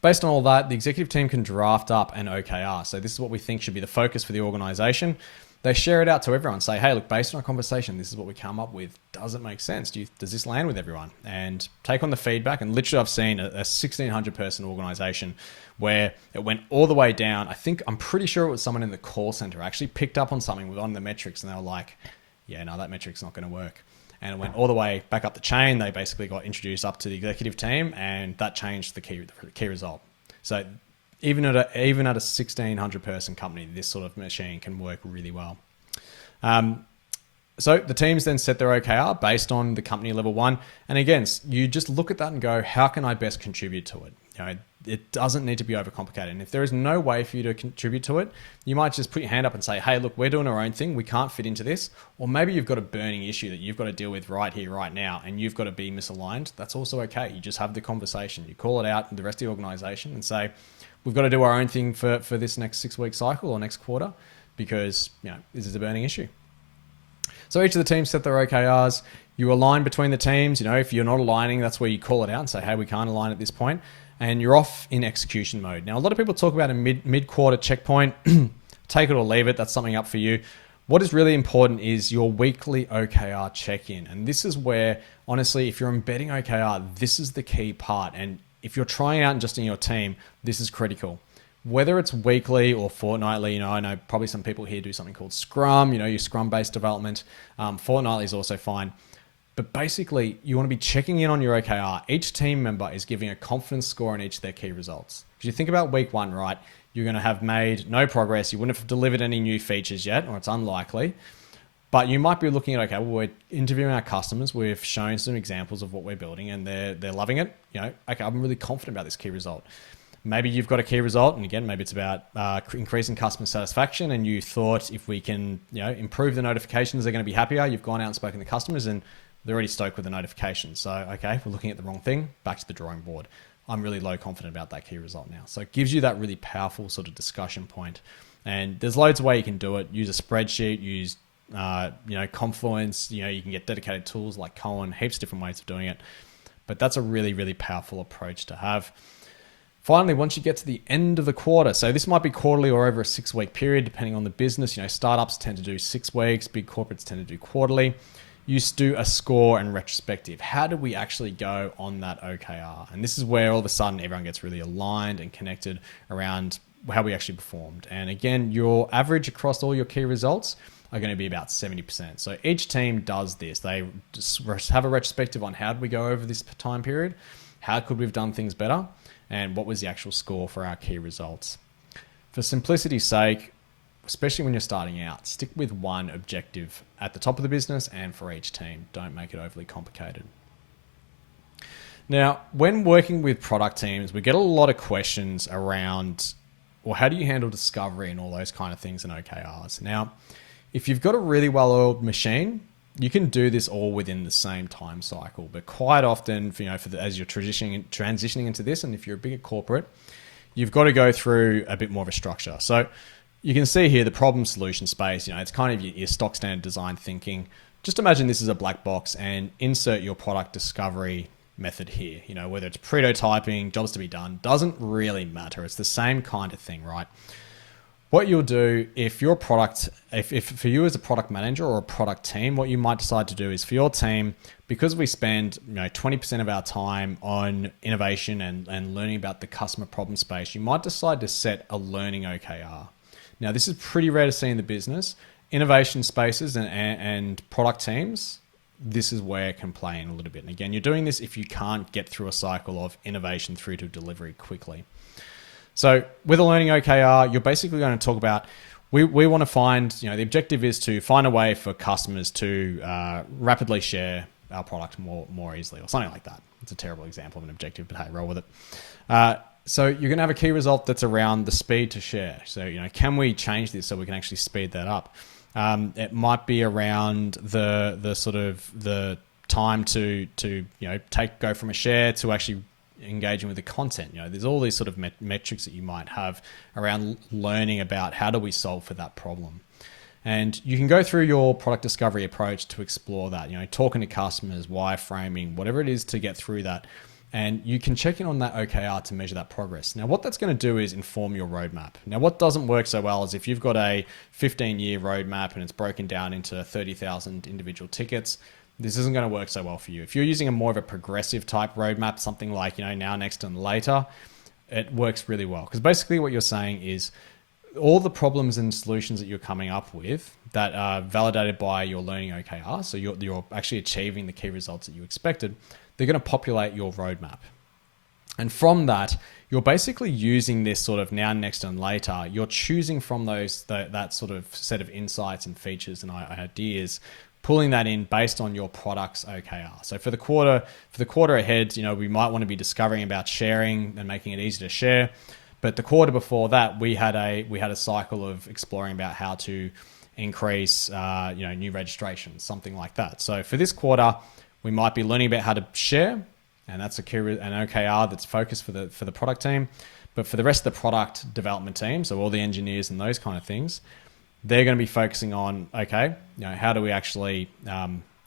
Based on all that, the executive team can draft up an OKR. So this is what we think should be the focus for the organization. They share it out to everyone. Say, hey, look, based on our conversation, this is what we come up with. Does it make sense? Does this land with everyone? And take on the feedback. And literally, I've seen a 1,600 person organization where it went all the way down. I'm pretty sure it was someone in the call center actually picked up on something with on the metrics, and they were like, yeah, no, that metric's not going to work. And it went all the way back up the chain. They basically got introduced up to the executive team, and that changed the key result. So even at a 1,600 person company, this sort of machine can work really well. So the teams then set their OKR based on the company level one. And again, you just look at that and go, how can I best contribute to it? It doesn't need to be overcomplicated. And if there is no way for you to contribute to it, you might just put your hand up and say, hey, look, we're doing our own thing. We can't fit into this. Or maybe you've got a burning issue that you've got to deal with right here, right now, and you've got to be misaligned. That's also okay. You just have the conversation. You call it out to the rest of the organization and say, we've got to do our own thing for this next 6-week cycle or next quarter because this is a burning issue. So each of the teams set their OKRs. You align between the teams. If you're not aligning, that's where you call it out and say, hey, we can't align at this point. And you're off in execution mode. Now, a lot of people talk about a mid-quarter checkpoint. Take it or leave it. That's something up for you. What is really important is your weekly OKR check-in. And this is where, honestly, if you're embedding OKR, this is the key part. And if you're trying out just in your team, this is critical. Whether it's weekly or fortnightly, I know probably some people here do something called Scrum, your Scrum-based development. Fortnightly is also fine. But basically, you want to be checking in on your OKR. Each team member is giving a confidence score on each of their key results. If you think about week one, right? you're going to have made no progress. You wouldn't have delivered any new features yet, or it's unlikely. But you might be looking at, okay, well, we're interviewing our customers. We've shown some examples of what we're building and they're loving it. Okay, I'm really confident about this key result. Maybe you've got a key result, and again, maybe it's about increasing customer satisfaction, and you thought if we can improve the notifications, they're going to be happier. You've gone out and spoken to customers and they're already stoked with the notifications. So, okay, we're looking at the wrong thing. Back to the drawing board. I'm really low confident about that key result now. So it gives you that really powerful sort of discussion point. And there's loads of ways you can do it. Use a spreadsheet, use Confluence, you can get dedicated tools like Cohen, heaps of different ways of doing it. But that's a really, really powerful approach to have. Finally, once you get to the end of the quarter, so this might be quarterly or over a 6-week period, depending on the business. Startups tend to do 6 weeks, big corporates tend to do quarterly. You do a score and retrospective. How did we actually go on that OKR? And this is where all of a sudden everyone gets really aligned and connected around how we actually performed. And again, your average across all your key results are going to be about 70%. So each team does this. They just have a retrospective on how did we go over this time period? How could we have done things better? And what was the actual score for our key results? For simplicity's sake, especially when you're starting out, stick with one objective at the top of the business and for each team. Don't make it overly complicated. Now, when working with product teams, we get a lot of questions around, well, how do you handle discovery and all those kind of things in OKRs? Now, if you've got a really well-oiled machine, you can do this all within the same time cycle. But quite often, as you're transitioning into this, and if you're a bigger corporate, you've got to go through a bit more of a structure. So you can see here the problem solution space. It's kind of your stock standard design thinking. Just imagine this is a black box and insert your product discovery method here. Whether it's prototyping, jobs to be done, doesn't really matter. It's the same kind of thing, right? What you'll do if your product, if for you as a product manager or a product team, what you might decide to do is for your team, because we spend 20% of our time on innovation and learning about the customer problem space, you might decide to set a learning OKR. Now, this is pretty rare to see in the business. Innovation spaces and product teams, this is where it can play in a little bit. And again, you're doing this if you can't get through a cycle of innovation through to delivery quickly. So with a learning OKR, you're basically going to talk about, we want to find, the objective is to find a way for customers to rapidly share our product more easily or something like that. It's a terrible example of an objective, but hey, roll with it. So you're going to have a key result that's around the speed to share. So, can we change this so we can actually speed that up? It might be around the sort of the time to go from a share to actually engaging with the content. There's all these sort of metrics that you might have around learning about how do we solve for that problem. And you can go through your product discovery approach to explore that, talking to customers, wireframing, whatever it is to get through that. And you can check in on that OKR to measure that progress. Now, what that's going to do is inform your roadmap. Now, what doesn't work so well is if you've got a 15-year roadmap and it's broken down into 30,000 individual tickets, this isn't going to work so well for you. If you're using a more of a progressive type roadmap, something like, now, next, and later, it works really well. Because basically what you're saying is all the problems and solutions that you're coming up with that are validated by your learning OKR, so you're actually achieving the key results that you expected, they're going to populate your roadmap. And from that, you're basically using this sort of now, next, and later. You're choosing from that sort of set of insights and features and ideas, pulling that in based on your product's OKR. So for the quarter ahead, we might want to be discovering about sharing and making it easy to share. But the quarter before that, we had a cycle of exploring about how to increase new registrations, something like that. So for this quarter, we might be learning about how to share, and that's an OKR that's focused for the product team. But for the rest of the product development team, so all the engineers and those kind of things, they're going to be focusing on, how do we actually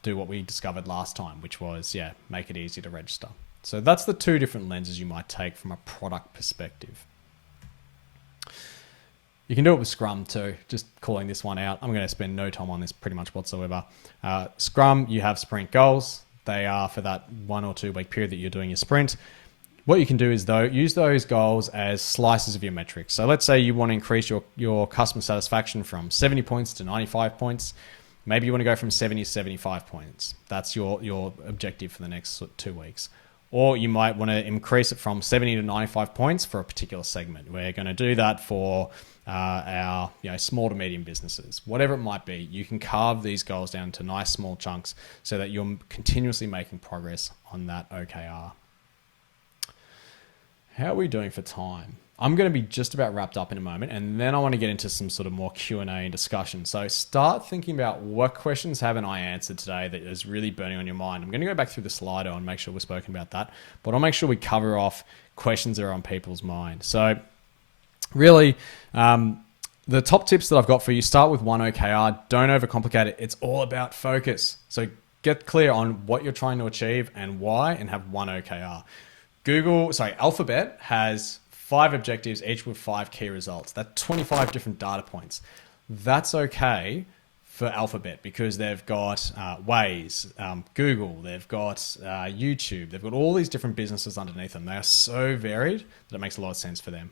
do what we discovered last time, which was, make it easy to register. So that's the two different lenses you might take from a product perspective. You can do it with Scrum too, just calling this one out. I'm going to spend no time on this pretty much whatsoever. Scrum, you have sprint goals. They are for that 1 or 2 week period that you're doing your sprint. What you can do is use those goals as slices of your metrics. So let's say you want to increase your customer satisfaction from 70 points to 95 points. Maybe you want to go from 70 to 75 points. That's your objective for the next 2 weeks. Or you might want to increase it from 70 to 95 points for a particular segment. We're going to do that for our small to medium businesses. Whatever it might be, you can carve these goals down into nice small chunks so that you're continuously making progress on that OKR. How are we doing for time? I'm going to be just about wrapped up in a moment, and then I want to get into some sort of more Q&A and discussion. So start thinking about what questions haven't I answered today that is really burning on your mind. I'm going to go back through the Slido and make sure we're spoken about that, but I'll make sure we cover off questions that are on people's mind. So really, the top tips that I've got for you, start with one OKR. Don't overcomplicate it. It's all about focus. So get clear on what you're trying to achieve and why, and have one OKR. Alphabet has 5 objectives, each with 5 key results. That's 25 different data points. That's okay for Alphabet because they've got Waze, Google, they've got YouTube, they've got all these different businesses underneath them. They are so varied that it makes a lot of sense for them.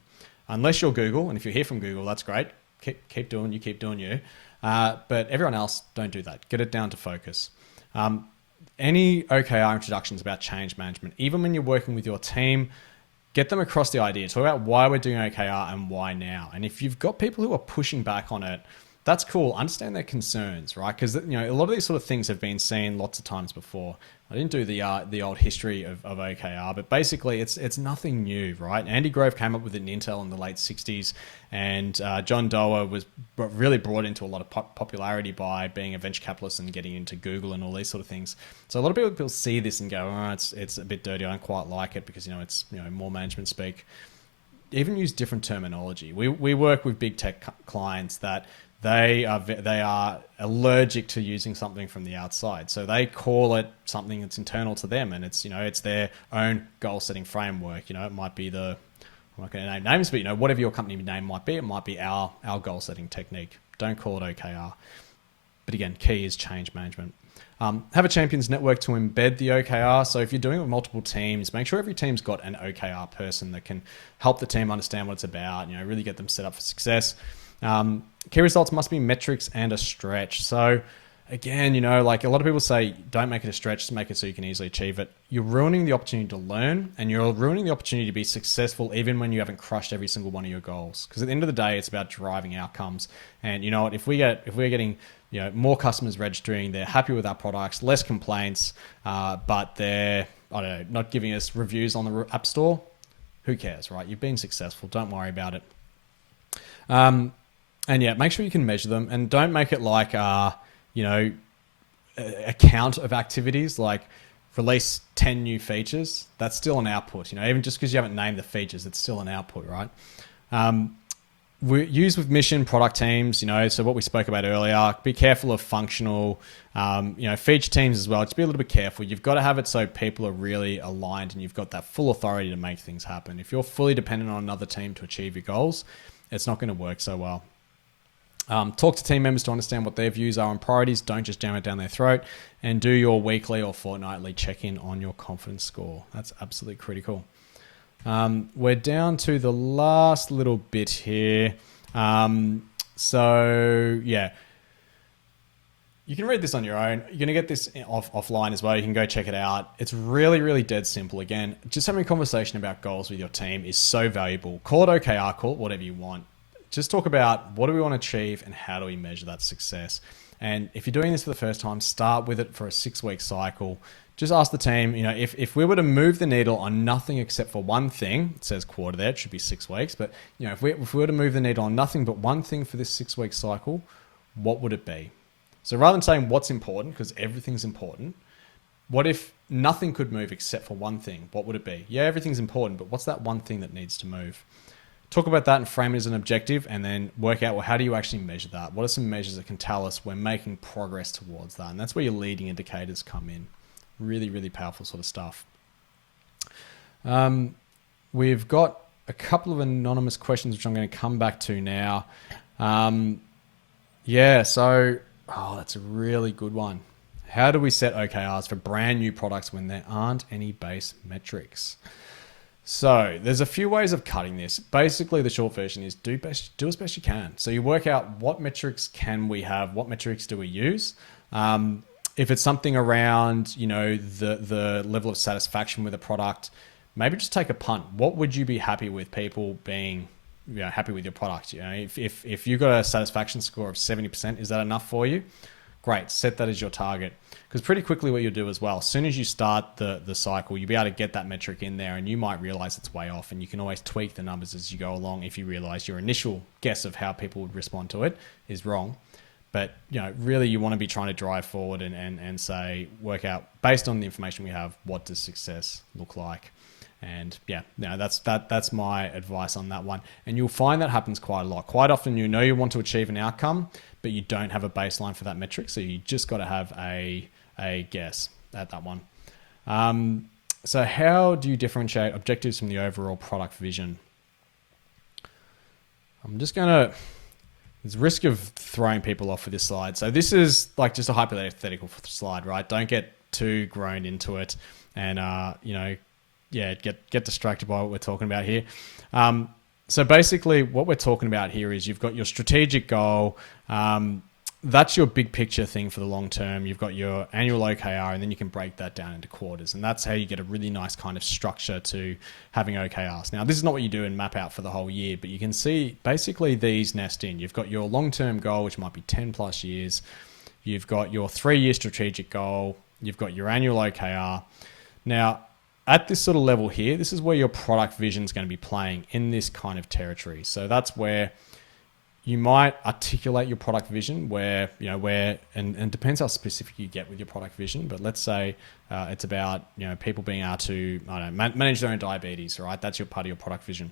Unless you're Google, and if you hear from Google, that's great. Keep doing you. But everyone else, don't do that. Get it down to focus. Any OKR introductions about change management, even when you're working with your team, get them across the idea. Talk about why we're doing OKR and why now. And if you've got people who are pushing back on it, that's cool. Understand their concerns, right? Because a lot of these sort of things have been seen lots of times before. I didn't do the old history of OKR, but basically it's nothing new, right? Andy Grove came up with it in Intel in the late 60s, and John Doerr was really brought into a lot of popularity by being a venture capitalist and getting into Google and all these sort of things. So a lot of people see this and go, oh, it's a bit dirty. I don't quite like it because it's more management speak. Even use different terminology. We work with big tech clients that they are allergic to using something from the outside. So they call it something that's internal to them, and it's their own goal setting framework. It might be I'm not going to name names, but whatever your company name might be, it might be our goal setting technique. Don't call it OKR. But again, key is change management. Have a champions network to embed the OKR. So if you're doing it with multiple teams, make sure every team's got an OKR person that can help the team understand what it's about, really get them set up for success. Key results must be metrics and a stretch. So again, like a lot of people say, don't make it a stretch, just make it so you can easily achieve it. You're ruining the opportunity to learn, and you're ruining the opportunity to be successful even when you haven't crushed every single one of your goals. Because at the end of the day, it's about driving outcomes. And you know what, if we're getting more customers registering, they're happy with our products, less complaints, but they're not giving us reviews on the App Store, who cares, right? You've been successful. Don't worry about it. And yeah, make sure you can measure them, and don't make it like, a count of activities, like release 10 new features. That's still an output, even just because you haven't named the features, it's still an output, right? We use with mission product teams, so what we spoke about earlier, be careful of functional, feature teams as well. Just be a little bit careful. You've got to have it so people are really aligned and you've got that full authority to make things happen. If you're fully dependent on another team to achieve your goals, it's not going to work so well. Talk to team members to understand what their views are on priorities. Don't just jam it down their throat, and do your weekly or fortnightly check-in on your confidence score. That's absolutely critical. We're down to the last little bit here. So yeah, you can read this on your own. You're going to get this offline as well. You can go check it out. It's really, really dead simple. Again, just having a conversation about goals with your team is so valuable. Call it OKR, call it whatever you want. Just talk about what do we want to achieve and how do we measure that success. And if you're doing this for the first time, start with it for a 6-week cycle. Just ask the team, if we were to move the needle on nothing except for one thing, it says quarter there, it should be 6 weeks, but if we were to move the needle on nothing but one thing for this 6-week cycle, what would it be? So rather than saying what's important, because everything's important, what if nothing could move except for one thing? What would it be? Yeah, everything's important, but what's that one thing that needs to move? Talk about that and frame it as an objective, and then work out, well, how do you actually measure that? What are some measures that can tell us we're making progress towards that? And that's where your leading indicators come in. Really, really powerful sort of stuff. We've got a couple of anonymous questions, which I'm going to come back to now. That's a really good one. How do we set OKRs for brand new products when there aren't any base metrics? So there's a few ways of cutting this. Basically, the short version is do as best you can. So you work out what metrics can we have, what metrics do we use. if it's something around, you know, the level of satisfaction with a product, maybe just take a punt. What would you be happy with people being, you know, happy with your product? You know, if you got a satisfaction score of 70%, is that enough for you? Great, set that as your target. Because pretty quickly what you'll do as well, as soon as you start the cycle, you'll be able to get that metric in there, and you might realize it's way off, and you can always tweak the numbers as you go along if you realize your initial guess of how people would respond to it is wrong. But, you know, really you want to be trying to drive forward and say, work out based on the information we have, what does success look like? And yeah, no, that's my advice on that one. And you'll find that happens quite a lot. Quite often, you know, you want to achieve an outcome, but you don't have a baseline for that metric. So you just got to have a guess at that one. So how do you differentiate objectives from the overall product vision? I'm just going to, there's risk of throwing people off with this slide. So this is like just a hypothetical slide, right? Don't get too groaned into it and, you know, yeah, get distracted by what we're talking about here. So basically what we're talking about here is you've got your strategic goal. That's your big picture thing for the long term. You've got your annual OKR, and then you can break that down into quarters. And that's how you get a really nice kind of structure to having OKRs. Now, this is not what you do and map out for the whole year, but you can see basically these nest in. You've got your long-term goal, which might be 10 plus years. You've got your 3-year strategic goal. You've got your annual OKR. Now, at this sort of level here, this is where your product vision is going to be playing in this kind of territory. So that's where you might articulate your product vision where, you know, and it depends how specific you get with your product vision, but let's say it's about, you know, people being able to, I don't know, manage their own diabetes, right? That's your part of your product vision.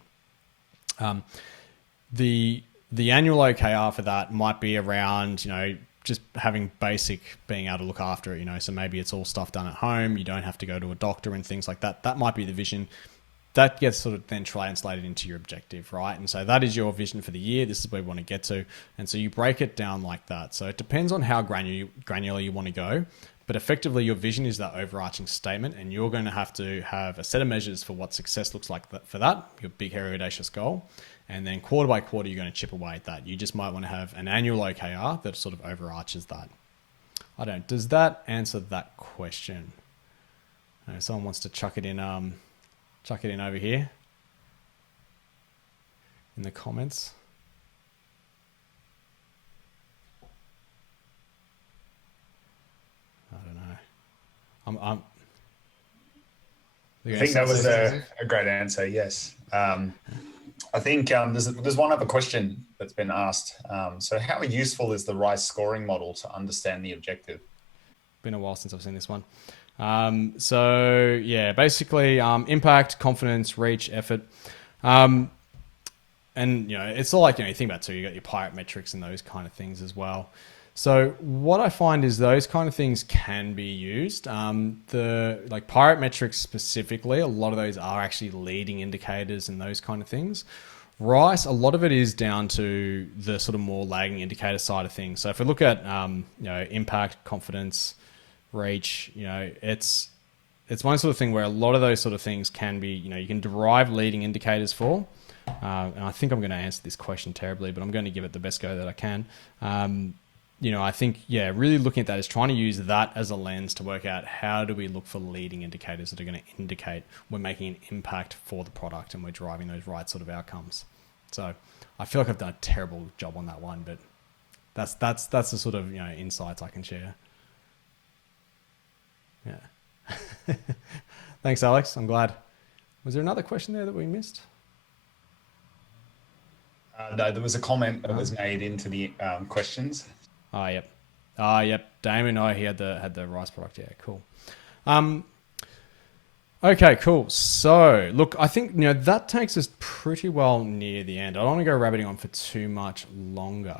The annual OKR for that might be around, you know, just having basic being able to look after it, you know, so maybe it's all stuff done at home. You don't have to go to a doctor and things like that. That might be the vision. That gets sort of then translated into your objective, right? And so that is your vision for the year. This is where we want to get to. And so you break it down like that. So it depends on how granular you want to go. But effectively, your vision is that overarching statement, and you're going to have a set of measures for what success looks like for that, your big, hairy, audacious goal. And then quarter by quarter, you're going to chip away at that. You just might want to have an annual OKR that sort of overarches that. I don't know. Does that answer that question? Someone wants to chuck it in over here in the comments. I don't know. I think that was a great answer. Yes. I think there's one other question that's been asked. So how useful is the RICE scoring model to understand the objective? Been a while since I've seen this one. So yeah, basically impact, confidence, reach, effort. And you know, it's all like, you know, you think about it too, you got your pirate metrics and those kind of things as well. So what I find is those kind of things can be used. The like pirate metrics specifically, a lot of those are actually leading indicators and those kind of things. RICE, a lot of it is down to the sort of more lagging indicator side of things. So if we look at you know, impact, confidence, reach, you know, it's one sort of thing where a lot of those sort of things can be, you know, you can derive leading indicators for. And I think I'm going to answer this question terribly, but I'm going to give it the best go that I can. You know, I think, yeah, really looking at that is trying to use that as a lens to work out how do we look for leading indicators that are going to indicate we're making an impact for the product and we're driving those right sort of outcomes. So I feel like I've done a terrible job on that one, but that's the sort of, you know, insights I can share. Yeah. Thanks, Alex. I'm glad. Was there another question there that we missed? No, there was a comment that was made into the questions. Yep. Yep. Damon, he had the rice product. Yeah, cool. Okay, cool. So, look, I think, you know, that takes us pretty well near the end. I don't want to go rabbiting on for too much longer.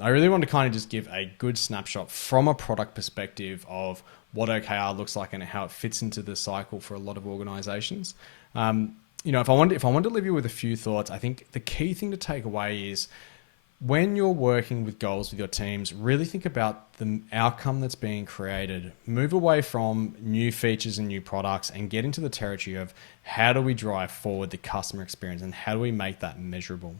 I really want to kind of just give a good snapshot from a product perspective of what OKR looks like and how it fits into the cycle for a lot of organizations. You know, if I wanted to leave you with a few thoughts, I think the key thing to take away is when you're working with goals with your teams, really think about the outcome that's being created. Move away from new features and new products and get into the territory of how do we drive forward the customer experience and how do we make that measurable?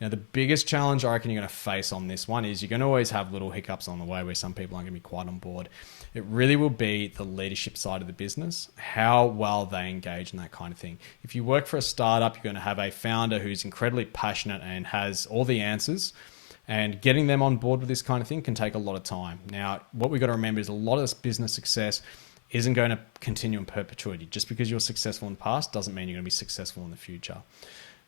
Now, the biggest challenge I reckon you're going to face on this one is you're going to always have little hiccups on the way where some people aren't going to be quite on board. It really will be the leadership side of the business, how well they engage in that kind of thing. If you work for a startup, you're going to have a founder who's incredibly passionate and has all the answers. And getting them on board with this kind of thing can take a lot of time. Now, what we've got to remember is a lot of this business success isn't going to continue in perpetuity. Just because you're successful in the past doesn't mean you're going to be successful in the future.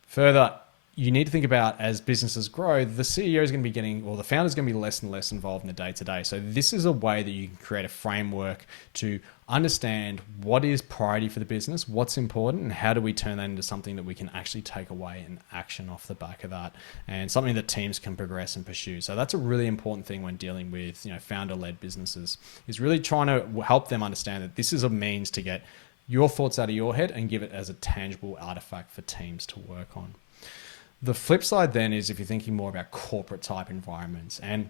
Further, you need to think about, as businesses grow, the CEO is going to be getting, or the founder is going to be less and less involved in the day-to-day. So this is a way that you can create a framework to understand what is priority for the business, what's important, and how do we turn that into something that we can actually take away and action off the back of that, and something that teams can progress and pursue. So that's a really important thing when dealing with, founder-led businesses, is really trying to help them understand that this is a means to get your thoughts out of your head and give it as a tangible artifact for teams to work on. The flip side then is if you're thinking more about corporate type environments, and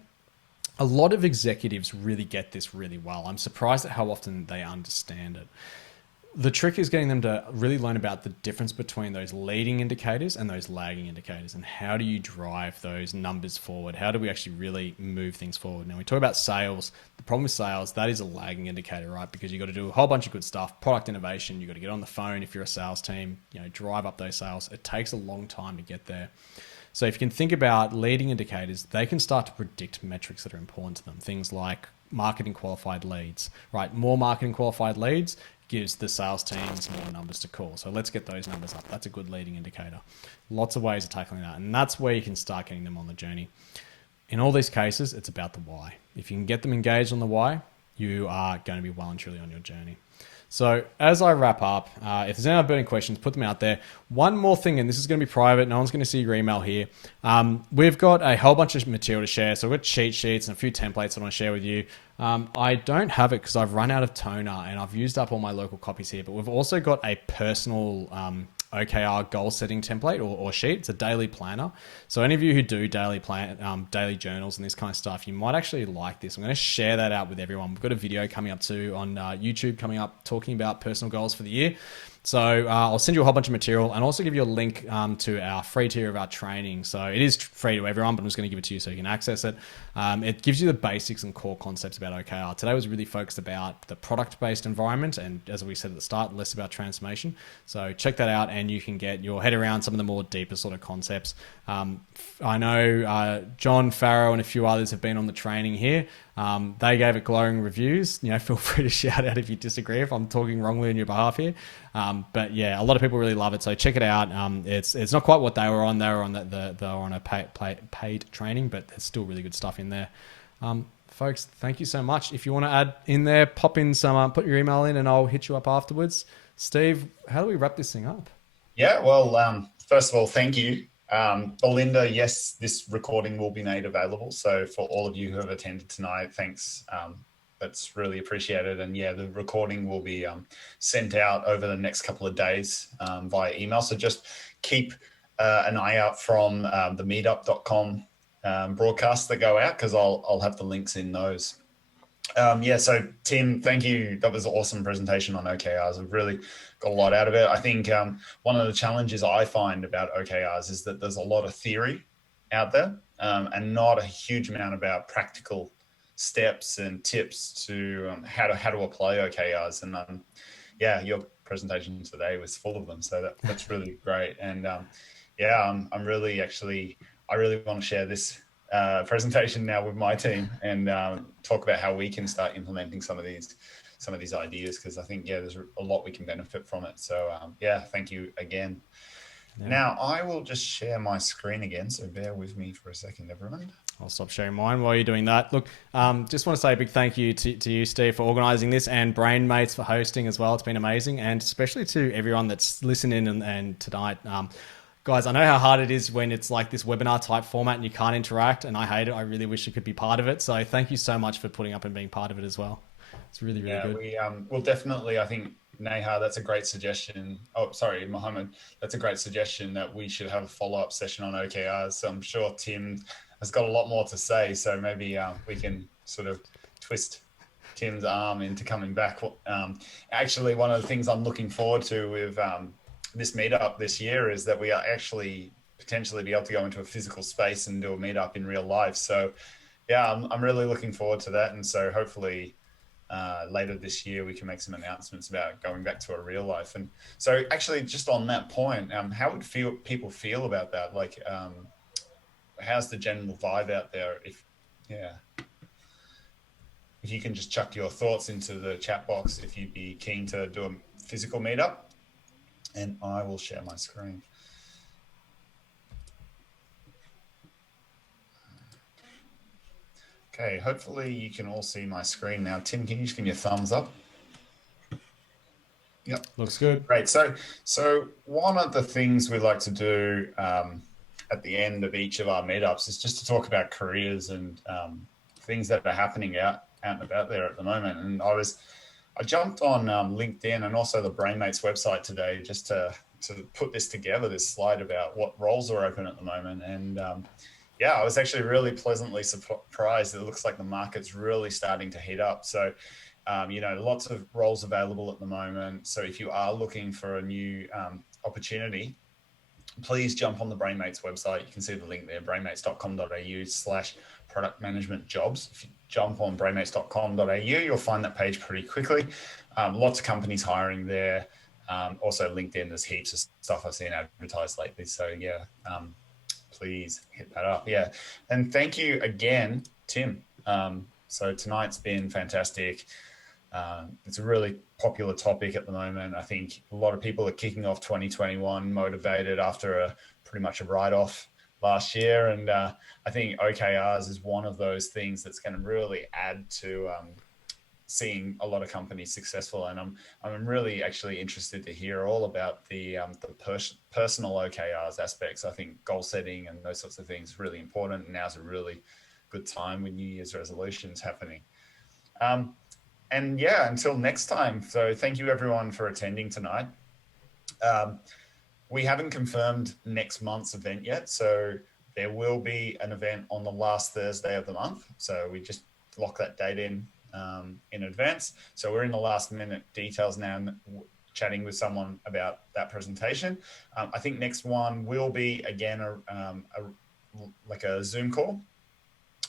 a lot of executives really get this really well. I'm surprised at how often they understand it. The trick is getting them to really learn about the difference between those leading indicators and those lagging indicators, and how do you drive those numbers forward? How do we actually really move things forward? Now, we talk about sales. The problem with sales, that is a lagging indicator, right? Because you've got to do a whole bunch of good stuff, product innovation. You've got to get on the phone if you're a sales team, drive up those sales. It takes a long time to get there. So if you can think about leading indicators, they can start to predict metrics that are important to them. Things like marketing qualified leads, right? More marketing qualified leads gives the sales teams more numbers to call. So let's get those numbers up. That's a good leading indicator. Lots of ways of tackling that. And that's where you can start getting them on the journey. In all these cases, it's about the why. If you can get them engaged on the why, you are going to be well and truly on your journey. So as I wrap up, if there's any other burning questions, put them out there. One more thing, and this is going to be private. No one's going to see your email here. We've got a whole bunch of material to share. So we've got cheat sheets and a few templates I want to share with you. I don't have it because I've run out of toner and I've used up all my local copies here, but we've also got a personal OKR goal setting template or sheet. It's a daily planner. So any of you who do daily journals and this kind of stuff, you might actually like this. I'm going to share that out with everyone. We've got a video coming up too on YouTube coming up talking about personal goals for the year. So I'll send you a whole bunch of material and also give you a link to our free tier of our training. So it is free to everyone, but I'm just going to give it to you so you can access it. It gives you the basics and core concepts about OKR. Today was really focused about the product-based environment, and as we said at the start, less about transformation. So check that out and you can get your head around some of the more deeper sort of concepts. I know John Farrow and a few others have been on the training here. They gave it glowing reviews. Feel free to shout out if you disagree, if I'm talking wrongly on your behalf here. But yeah, a lot of people really love it. So check it out. It's not quite what they were on. They were on a paid training, but there's still really good stuff in there. Folks, thank you so much. If you want to add in there, pop in some, put your email in and I'll hit you up afterwards. Steve, how do we wrap this thing up? Yeah, well, first of all, thank you. Belinda, yes, this recording will be made available. So for all of you who have attended tonight, thanks. That's really appreciated. And yeah, the recording will be sent out over the next couple of days via email. So just keep an eye out from the meetup.com broadcasts that go out, because I'll have the links in those. So Tim, thank you. That was an awesome presentation on OKRs. I've really got a lot out of it. I think one of the challenges I find about OKRs is that there's a lot of theory out there and not a huge amount about practical steps and tips to how to apply OKRs. And your presentation today was full of them. So that's really great. And I'm really I really want to share this presentation now with my team and talk about how we can start implementing some of these ideas, because I think there's a lot we can benefit from it. So thank you again. Yeah. Now I will just share my screen again, so bear with me for a second, everyone. I'll stop sharing mine while you're doing that. Look, just want to say a big thank you to you, Steve, for organising this, and Brainmates for hosting as well. It's been amazing, and especially to everyone that's listening and tonight. Guys, I know how hard it is when it's like this webinar type format and you can't interact, and I hate it. I really wish you could be part of it. So thank you so much for putting up and being part of it as well. It's really, really good. We will definitely, I think, Neha, that's a great suggestion. Oh, sorry, Mohammed, that's a great suggestion that we should have a follow-up session on OKRs. So I'm sure Tim has got a lot more to say. So maybe we can sort of twist Tim's arm into coming back. Actually, one of the things I'm looking forward to with this meetup this year is that we are actually potentially be able to go into a physical space and do a meetup in real life. So yeah, I'm really looking forward to that. And so hopefully later this year we can make some announcements about going back to a real life. And so actually just on that point, how would people feel about that? Like, how's the general vibe out there? Yeah, if you can just chuck your thoughts into the chat box, if you'd be keen to do a physical meetup, and I will share my screen. Okay, hopefully you can all see my screen now. Tim, can you just give me a thumbs up? Yep. Looks good. Great. So one of the things we like to do at the end of each of our meetups is just to talk about careers and things that are happening out and about there at the moment. And I jumped on LinkedIn and also the Brainmates website today just to put this together, this slide about what roles are open at the moment. And yeah, I was actually really pleasantly surprised. It looks like the market's really starting to heat up. So, lots of roles available at the moment. So if you are looking for a new opportunity, please jump on the Brainmates website. You can see the link there, brainmates.com.au/product management jobs. If you jump on brainmates.com.au, you'll find that page pretty quickly. Lots of companies hiring there. Also LinkedIn, there's heaps of stuff I've seen advertised lately. So yeah, please hit that up. Yeah. And thank you again, Tim. So tonight's been fantastic. It's a really popular topic at the moment. I think a lot of people are kicking off 2021 motivated after pretty much a write-off last year. And I think OKRs is one of those things that's going to really add to seeing a lot of companies successful. And I'm really actually interested to hear all about the personal OKRs aspects. I think goal setting and those sorts of things is really important. And now's a really good time with New Year's resolutions happening. And yeah, until next time. So thank you everyone for attending tonight. We haven't confirmed next month's event yet. So there will be an event on the last Thursday of the month. So we just lock that date in advance. So we're in the last minute details now, chatting with someone about that presentation. I think next one will be again like a Zoom call,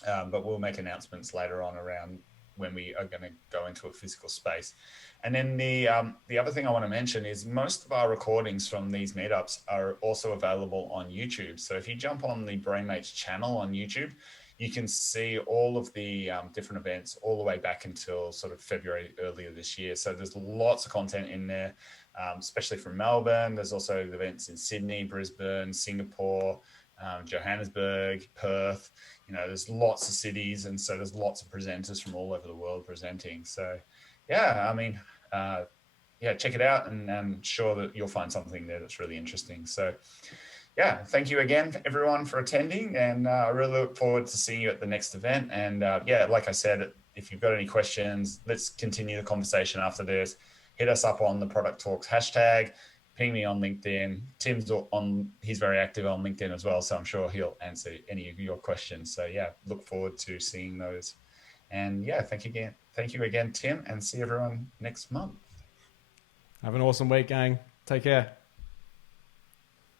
but we'll make announcements later on around when we are going to go into a physical space. And then the other thing I want to mention is most of our recordings from these meetups are also available on YouTube. So if you jump on the Brainmates channel on YouTube, you can see all of the different events all the way back until sort of February earlier this year. So there's lots of content in there, especially from Melbourne. There's also events in Sydney, Brisbane, Singapore, Johannesburg, Perth. There's lots of cities, and so there's lots of presenters from all over the world presenting. So yeah, I mean, check it out, and I'm sure that you'll find something there that's really interesting. So yeah, thank you again, everyone, for attending, and I really look forward to seeing you at the next event. And like I said, if you've got any questions, let's continue the conversation after this. Hit us up on the Product Talks hashtag. Ping me on LinkedIn. Tim's he's very active on LinkedIn as well, so I'm sure he'll answer any of your questions. So yeah, look forward to seeing those. And yeah, thank you again, Tim, and see everyone next month. Have an awesome week, gang. Take care.